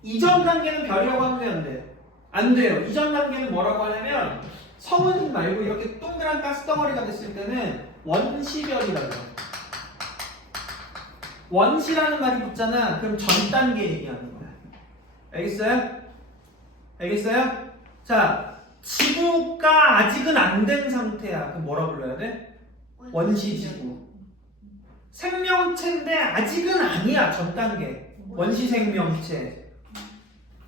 이전 단계는 별이라고 하면 안 돼. 안 돼요. 이전 단계는 뭐라고 하냐면 성은 말고 이렇게 동그란 가스덩어리가 됐을 때는 원시별이라고 해요. 원시라는 말이 붙잖아. 그럼 전 단계 얘기하는 거야. 알겠어요? 알겠어요? 자, 지구가 아직은 안 된 상태야. 그럼 뭐라 불러야 돼? 원시지구. 생명체인데 아직은 아니야. 전 단계. 원시 생명체.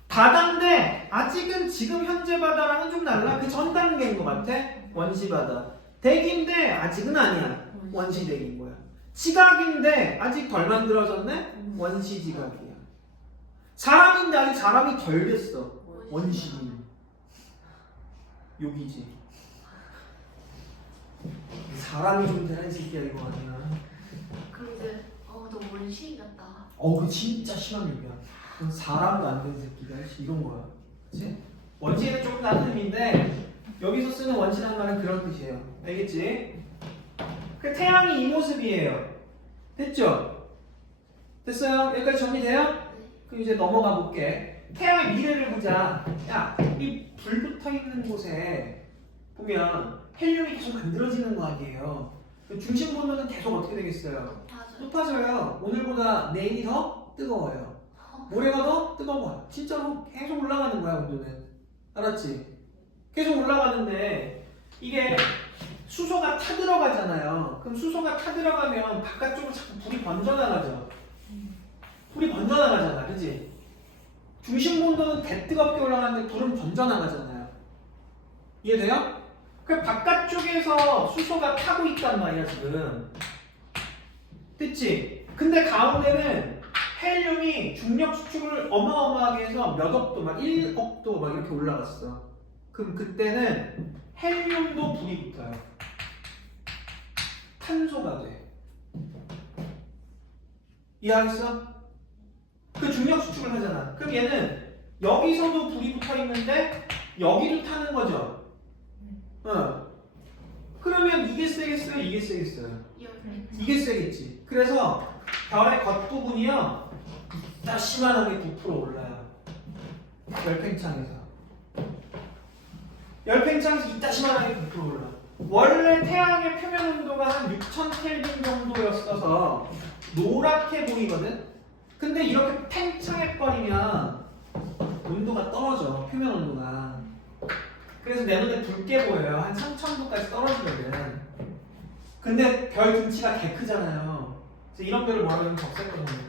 바다인데 아직은 지금 현재 바다랑은 좀 달라. 그 전 단계인 것 같아. 원시 바다. 대기인데 아직은 아니야. 원시 대기인 거야. 지각인데 아직 덜 만들어졌네. 원시 지각이야. 사람인데 아직 사람이 덜 됐어. 원시인. 여기지. 사람이 좀 되는 새끼야 이거 아니야. 그럼 이제 너 원시인 같다. 그 진짜 심한 얘기야. 그건 사람도 안 된 새끼가 이런 거야. 그치? 원시는 조금 다른 의미인데 여기서 쓰는 원시라는 말은 그런 뜻이에요. 알겠지? 그 태양이 이 모습이에요. 됐죠? 됐어요? 여기까지 정리돼요? 그럼 이제 넘어가 볼게. 태양의 미래를 보자. 야, 이 불 붙어 있는 곳에 보면 헬륨이 계속 만들어지는 거 아니에요. 중심 본능은 계속 어떻게 되겠어요? 맞아. 높아져요. 오늘보다 내일이 더 뜨거워요. 모레가 더 뜨거워요. 진짜로 계속 올라가는 거야, 온도는. 알았지? 계속 올라가는데 이게 수소가 타들어가잖아요. 그럼 수소가 타들어가면 바깥쪽으로 자꾸 불이 번져나가죠. 불이 번져나가잖아. 그치? 중심 본도는 대뜨겁게 올라가는데 불은 번져나가잖아요. 이해돼요? 그 바깥쪽에서 수소가 타고 있단 말이야, 지금. 됐지? 근데 가운데는 헬륨이 중력 수축을 어마어마하게 해서 몇 억도, 막 1억도 막 이렇게 올라갔어. 그럼 그때는 헬륨도 불이 붙어요. 탄소가 돼. 이해하겠어? 그 중력 수축을 하잖아. 그럼 얘는 여기서도 불이 붙어 있는데 여기도 타는 거죠. 그러면 이게 세겠어요? 이게 세겠어요? 이게 세겠지. 그래서 별의 겉부분이요 이따 심하게 부풀어 올라요. 열팽창에서 이따 심하게 부풀어 올라. 원래 태양의 표면 온도가 한 6000켈빈 정도였어서 노랗게 보이거든. 근데 이렇게 팽창해버리면 온도가 떨어져. 표면 온도가. 그래서 내 눈에 붉게 보여요. 한 3000도까지 떨어지거든. 근데 별 등치가 개 크잖아요. 그래서 이런 별을 뭐라고 하면 적색거성이에요.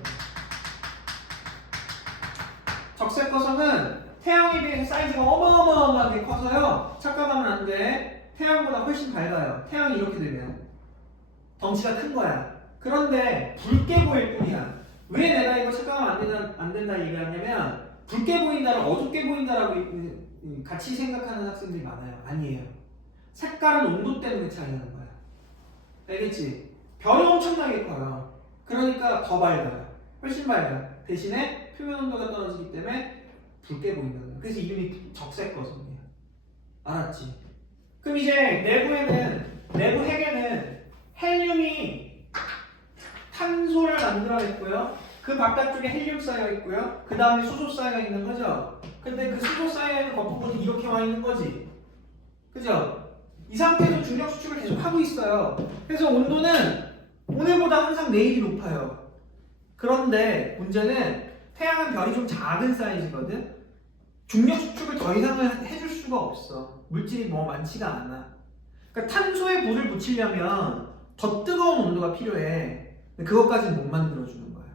적색거성은 태양에 비해서 사이즈가 어마어마하게 커서요. 착각하면 안 돼. 태양보다 훨씬 밝아요. 태양이 이렇게 되면 덩치가 큰 거야. 그런데 붉게 보일 뿐이야. 왜 내가 이거 착각하면 안 된다 얘기하냐면 붉게 보인다를 어둡게 보인다라고 같이 생각하는 학생들이 많아요. 아니에요. 색깔은 온도 때문에 차이 나는 거야. 알겠지? 별이 엄청나게 커요. 그러니까 더 밝아요. 훨씬 밝아요. 대신에 표면 온도가 떨어지기 때문에 붉게 보인다는 거야. 그래서 이름이 적색거성이야. 알았지? 그럼 이제 내부 핵에는 헬륨이 탄소를 만들어냈고요. 그 바깥쪽에 헬륨 쌓여 있고요. 그 다음에 수소 쌓여 있는 거죠. 근데 그 수소 쌓여 있는 겉부분이 이렇게 와 있는 거지. 그죠? 이 상태에서 중력 수축을 계속 하고 있어요. 그래서 온도는 오늘보다 항상 내일이 높아요. 그런데 문제는 태양은 별이 좀 작은 사이즈거든. 중력 수축을 더 이상을 해줄 수가 없어. 물질이 뭐 많지가 않아. 그러니까 탄소에 불을 붙이려면 더 뜨거운 온도가 필요해. 근데 그것까지는 못 만들어주는 거야.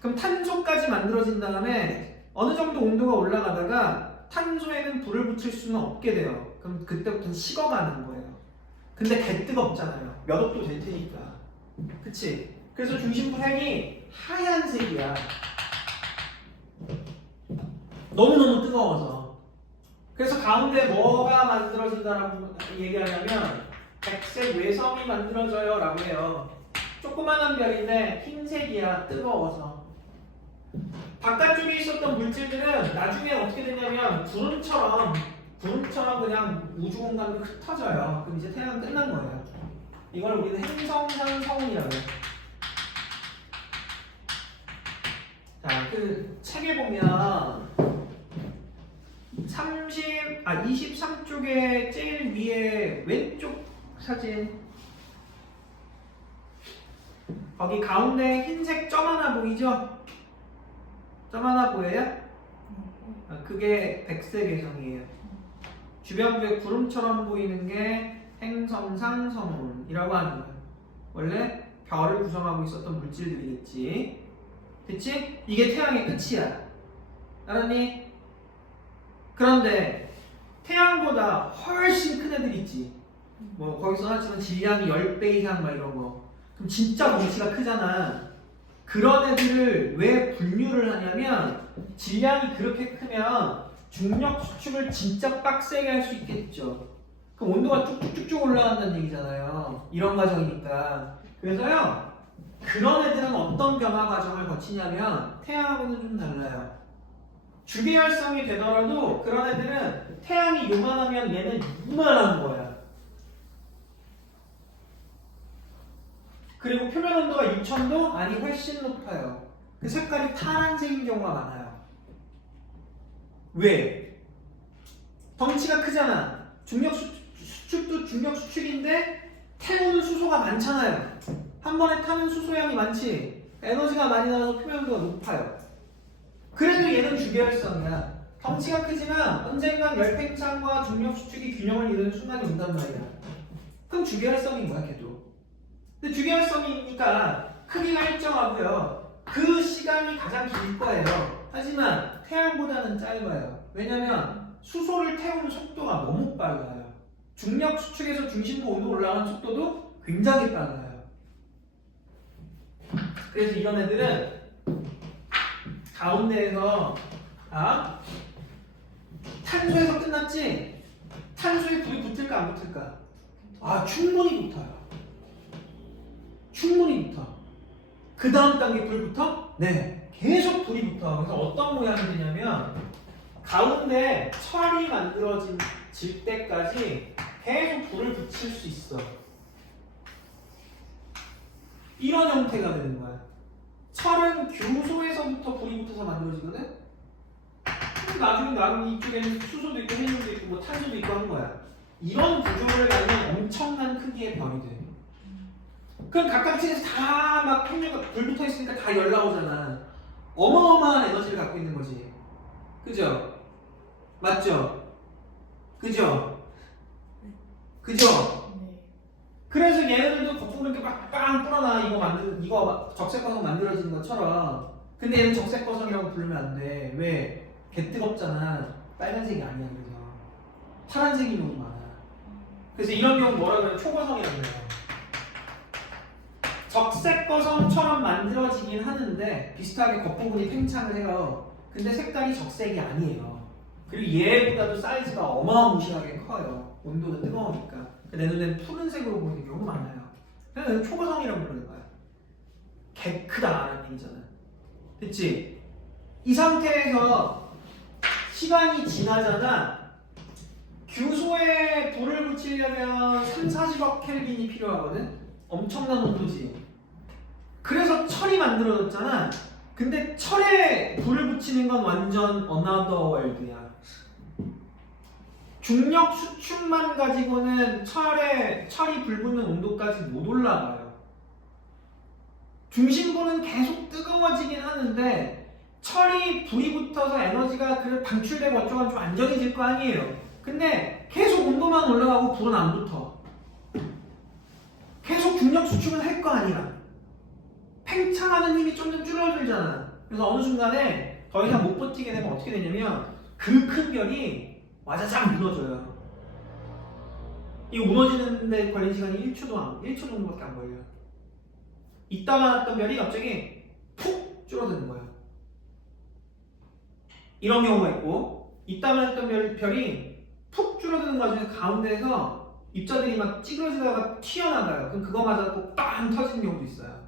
그럼 탄소까지 만들어진 다음에 어느 정도 온도가 올라가다가 탄소에는 불을 붙일 수는 없게 돼요. 그럼 그때부터는 식어가는 거예요. 근데 개 뜨겁잖아요. 몇 억도 될 테니까. 그치? 그래서 중심부 핵이 하얀색이야. 너무너무 뜨거워서. 그래서 가운데 뭐가 만들어진다라고 얘기하냐면 백색 외섬이 만들어져요 라고 해요. 조그만한 별인데 흰색이야. 뜨거워서. 바깥쪽에 있었던 물질들은 나중에 어떻게 되냐면 구름처럼 그냥 우주 공간으로 흩어져요. 그럼 이제 태양은 끝난 거예요. 이걸 우리는 행성상 성운이라고 해요. 자, 그 책에 보면 23쪽에 제일 위에 왼쪽 사진, 거기 가운데 흰색 점 하나 보이죠? 점 하나 보여요? 그게 백색 해성이에요. 주변부에 구름처럼 보이는 게 행성상 성운이라고 하는 거예요. 원래 별을 구성하고 있었던 물질들이겠지. 그치? 이게 태양의 끝이야. 알았니? 그런데 태양보다 훨씬 큰 애들 있지. 뭐 거기 써놨지만 질량이 10배 이상 막 이런 거. 그럼 진짜 덩치가 크잖아. 그런 애들을 왜 분류를 하냐면 질량이 그렇게 크면 중력 수축을 진짜 빡세게 할 수 있겠죠. 그럼 온도가 쭉쭉쭉 올라간다는 얘기잖아요. 이런 과정이니까. 그래서요, 그런 애들은 어떤 변화 과정을 거치냐면 태양하고는 좀 달라요. 주계열성이 되더라도 그런 애들은 태양이 요만하면 얘는 이만한 거야. 그리고 표면 온도가 6000도? 아니 훨씬 높아요. 그 색깔이 파란색인 경우가 많아요. 왜? 덩치가 크잖아. 중력 수축도 중력 수축인데 태우는 수소가 많잖아요. 한 번에 타는 수소량이 많지. 에너지가 많이 나와서 표면 온도가 높아요. 그래도 얘는 주계열성이야. 덩치가 크지만 언젠간 열팽창과 중력 수축이 균형을 이루는 순간이 온단 말이야. 그럼 주계열성인 거야, 걔도. 근데 주계열성이니까 크기가 일정하고요. 그 시간이 가장 길 거예요. 하지만 태양보다는 짧아요. 왜냐면 수소를 태우는 속도가 너무 빨라요. 중력 수축에서 중심부 온도 올라가는 속도도 굉장히 빨라요. 그래서 이런 애들은 가운데에서 탄소에서 끝났지? 탄소에 불이 붙을까 안 붙을까? 충분히 붙어요. 충분히 붙어. 그 다음 단계 불 붙어? 네, 계속 불이 붙어. 그래서 어떤 모양이 되냐면 가운데 철이 만들어질 때까지 계속 불을 붙일 수 있어. 이런 형태가 되는 거야. 철은 규소에서부터 불이 붙어서 만들어지거든? 나중에 이쪽에는 수소도 있고 헬륨도 있고 뭐 탄소도 있고 하는 거야. 이런 구조를 가진 엄청난 크기의 별이 돼. 그럼 각각 층에서 다 막 불 붙어 있으니까 다 열 나오잖아. 어마어마한 에너지를 갖고 있는 거지. 그죠? 맞죠? 그죠? 그죠? 네. 그래서 얘네들도 겉으로 이렇게 막 빵 뿌려놔. 이거 적색거성 만들어지는 것처럼. 근데 얘는 적색거성이라고 부르면 안 돼. 왜? 개 뜨겁잖아. 빨간색이 아니야. 그래서 파란색이 너무 많아. 그래서 이런 경우 뭐라 그래요? 초거성이라고 해요. 적색거성처럼 만들어지긴 하는데 비슷하게 겉부분이 팽창을 해요. 근데 색깔이 적색이 아니에요. 그리고 얘보다도 사이즈가 어마무시하게 커요. 온도는 뜨거우니까. 내 눈에는 푸른색으로 보이는 경우가 많아요. 그래서 초거성이라고 부르는 거야. 개 크다라는 얘기잖아. 됐지? 이 상태에서 시간이 지나잖아. 규소에 불을 붙이려면 3-40억 켈빈이 필요하거든? 엄청난 온도지. 그래서 철이 만들어졌잖아. 근데 철에 불을 붙이는 건 완전 another world야. 중력 수축만 가지고는 철이 불 붙는 온도까지 못 올라가요. 중심부는 계속 뜨거워지긴 하는데 철이 불이 붙어서 에너지가 방출되고 어쩌고 좀 안정해질 거 아니에요. 근데 계속 온도만 올라가고 불은 안 붙어. 계속 중력 수축은 할 거 아니야. 팽창하는 힘이 좀 줄어들잖아. 그래서 어느 순간에 더 이상 못 버티게 되면 어떻게 되냐면 그 큰 별이 와자작 무너져요. 이거 무너지는데 걸린 시간이 1초 정도밖에 안 걸려요. 있다가 났던 별이 갑자기 푹 줄어드는 거예요. 이런 경우가 있고, 있다가 났던 별이 푹 줄어드는 과정에서 가운데에서 입자들이 막 찌그러지다가 튀어나가요. 그럼 그거 맞아서 빵 터지는 경우도 있어요.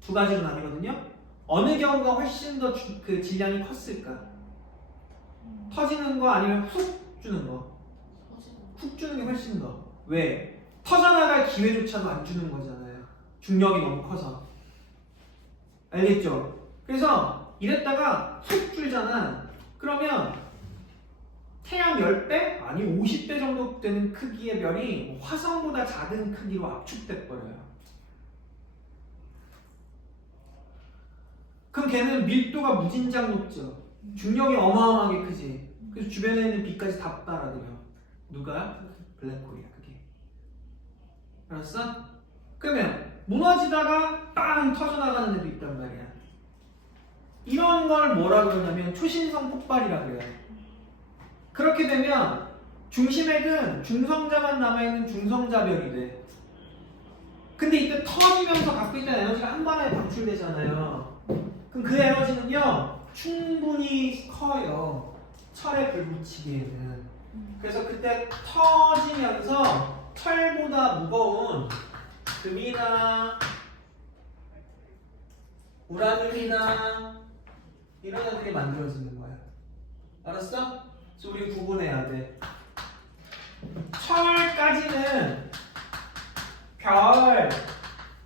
두 가지로 나뉘거든요. 어느 경우가 훨씬 더 그 질량이 컸을까? 터지는 거 아니면 훅 주는 거? 훅 주는 게 훨씬 더. 왜? 터져나갈 기회조차도 안 주는 거잖아요. 중력이 너무 커서. 알겠죠? 그래서 이랬다가 훅 줄잖아. 그러면 태양 10배? 아니 50배 정도 되는 크기의 별이 화성보다 작은 크기로 압축돼 버려요. 그럼 걔는 밀도가 무진장 높죠. 중력이 어마어마하게 크지. 그래서 주변에 있는 빛까지 다 빨아들여. 누가? 블랙홀이야 그게. 알았어? 그러면 무너지다가 빵 터져나가는 애도 있단 말이야. 이런 걸 뭐라 그러냐면 초신성 폭발이라 그래요. 그렇게 되면 중심핵은 중성자만 남아있는 중성자별이 돼. 근데 이때 터지면서 갖고 있던 에너지가 한 번에 방출되잖아요. 그럼 그 에너지는요 충분히 커요. 철에 불 붙이기에는. 그래서 그때 터지면서 철보다 무거운 금이나 우라늄이나 이런 애들이 만들어지는 거야. 알았어? 그래서 우리 구분해야 돼. 철까지는 별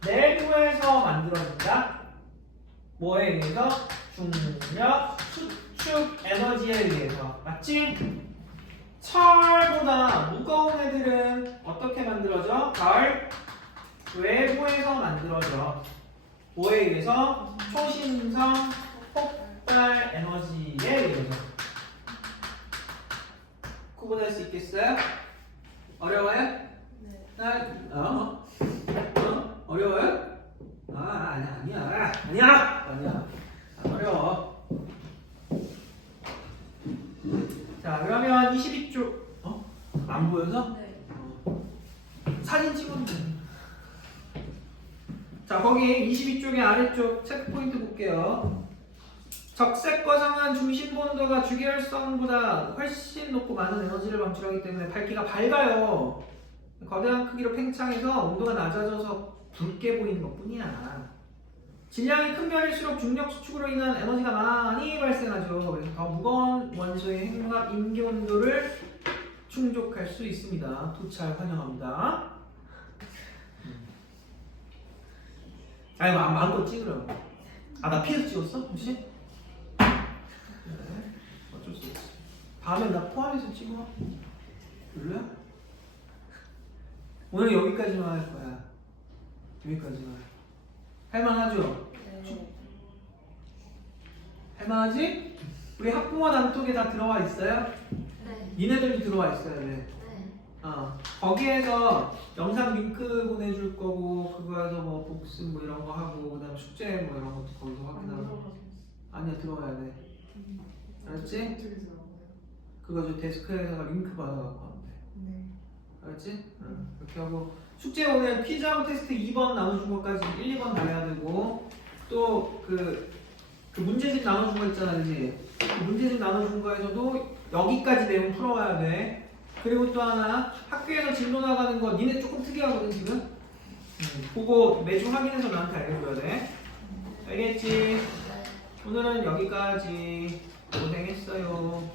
내부에서 만들어진다. 뭐에 의해서? 중력, 수축, 에너지에 의해서. 맞지? 철보다 무거운 애들은 어떻게 만들어져? 별 외부에서 만들어져. 뭐에 의해서? 초신성 폭발 에너지에 의해서. 구분할 수 있겠어요? 어려워요? 네. 어려워요? 아니야. 안 어려워. 자, 그러면 22쪽. 안 보여서? 네. 사진 찍으면 돼. 자, 거기 22쪽의 아래쪽 체크포인트 볼게요. 적색 거성은 중심 본도가 주계열성보다 훨씬 높고 많은 에너지를 방출하기 때문에 밝기가 밝아요. 거대한 크기로 팽창해서 온도가 낮아져서 붉게 보이는 것뿐이야. 질량이 큰 별일수록 중력 수축으로 인한 에너지가 많이 발생하죠. 그래서 더 무거운 원소의 핵융합 임기 온도를 충족할 수 있습니다. 도찰 환영합니다. 아니 마음껏 찍으라고. 나 PS 찍었어? 혹시? 네, 어쩔 수 없어. 밤에 나 포함해서 찍어. 별로야? 오늘 여기까지만 할 거야. 여기까지만. 할만하죠? 네. 할만하지? 우리 학부모 단톡에 다 들어와 있어요? 네. 니네들도 들어와 있어야 돼. 네. 거기에서 영상 링크 보내줄 거고 그거에서 뭐 복습 뭐 이런 거 하고 그다음 숙제 뭐 이런 것도 거기서 확인하고. 아니야 들어와야 돼. 알았지? 그거 저 데스크에다가 링크 받아갖고 하면 돼. 네. 알았지? 그렇게 하고 숙제 오늘 퀴즈하고 테스트 2번 나눠준 것까지 1, 2번 다 해야 되고 또 그 문제집 나눠준 거 있잖아, 그지? 그 문제집 나눠준 거에서도 여기까지 내용 풀어와야 돼. 그리고 또 하나 학교에서 진로 나가는 거 니네 조금 특이하거든 지금. 그거 매주 확인해서 나한테 알려줘야 돼. 알겠지? 오늘은 여기까지. 고생했어요.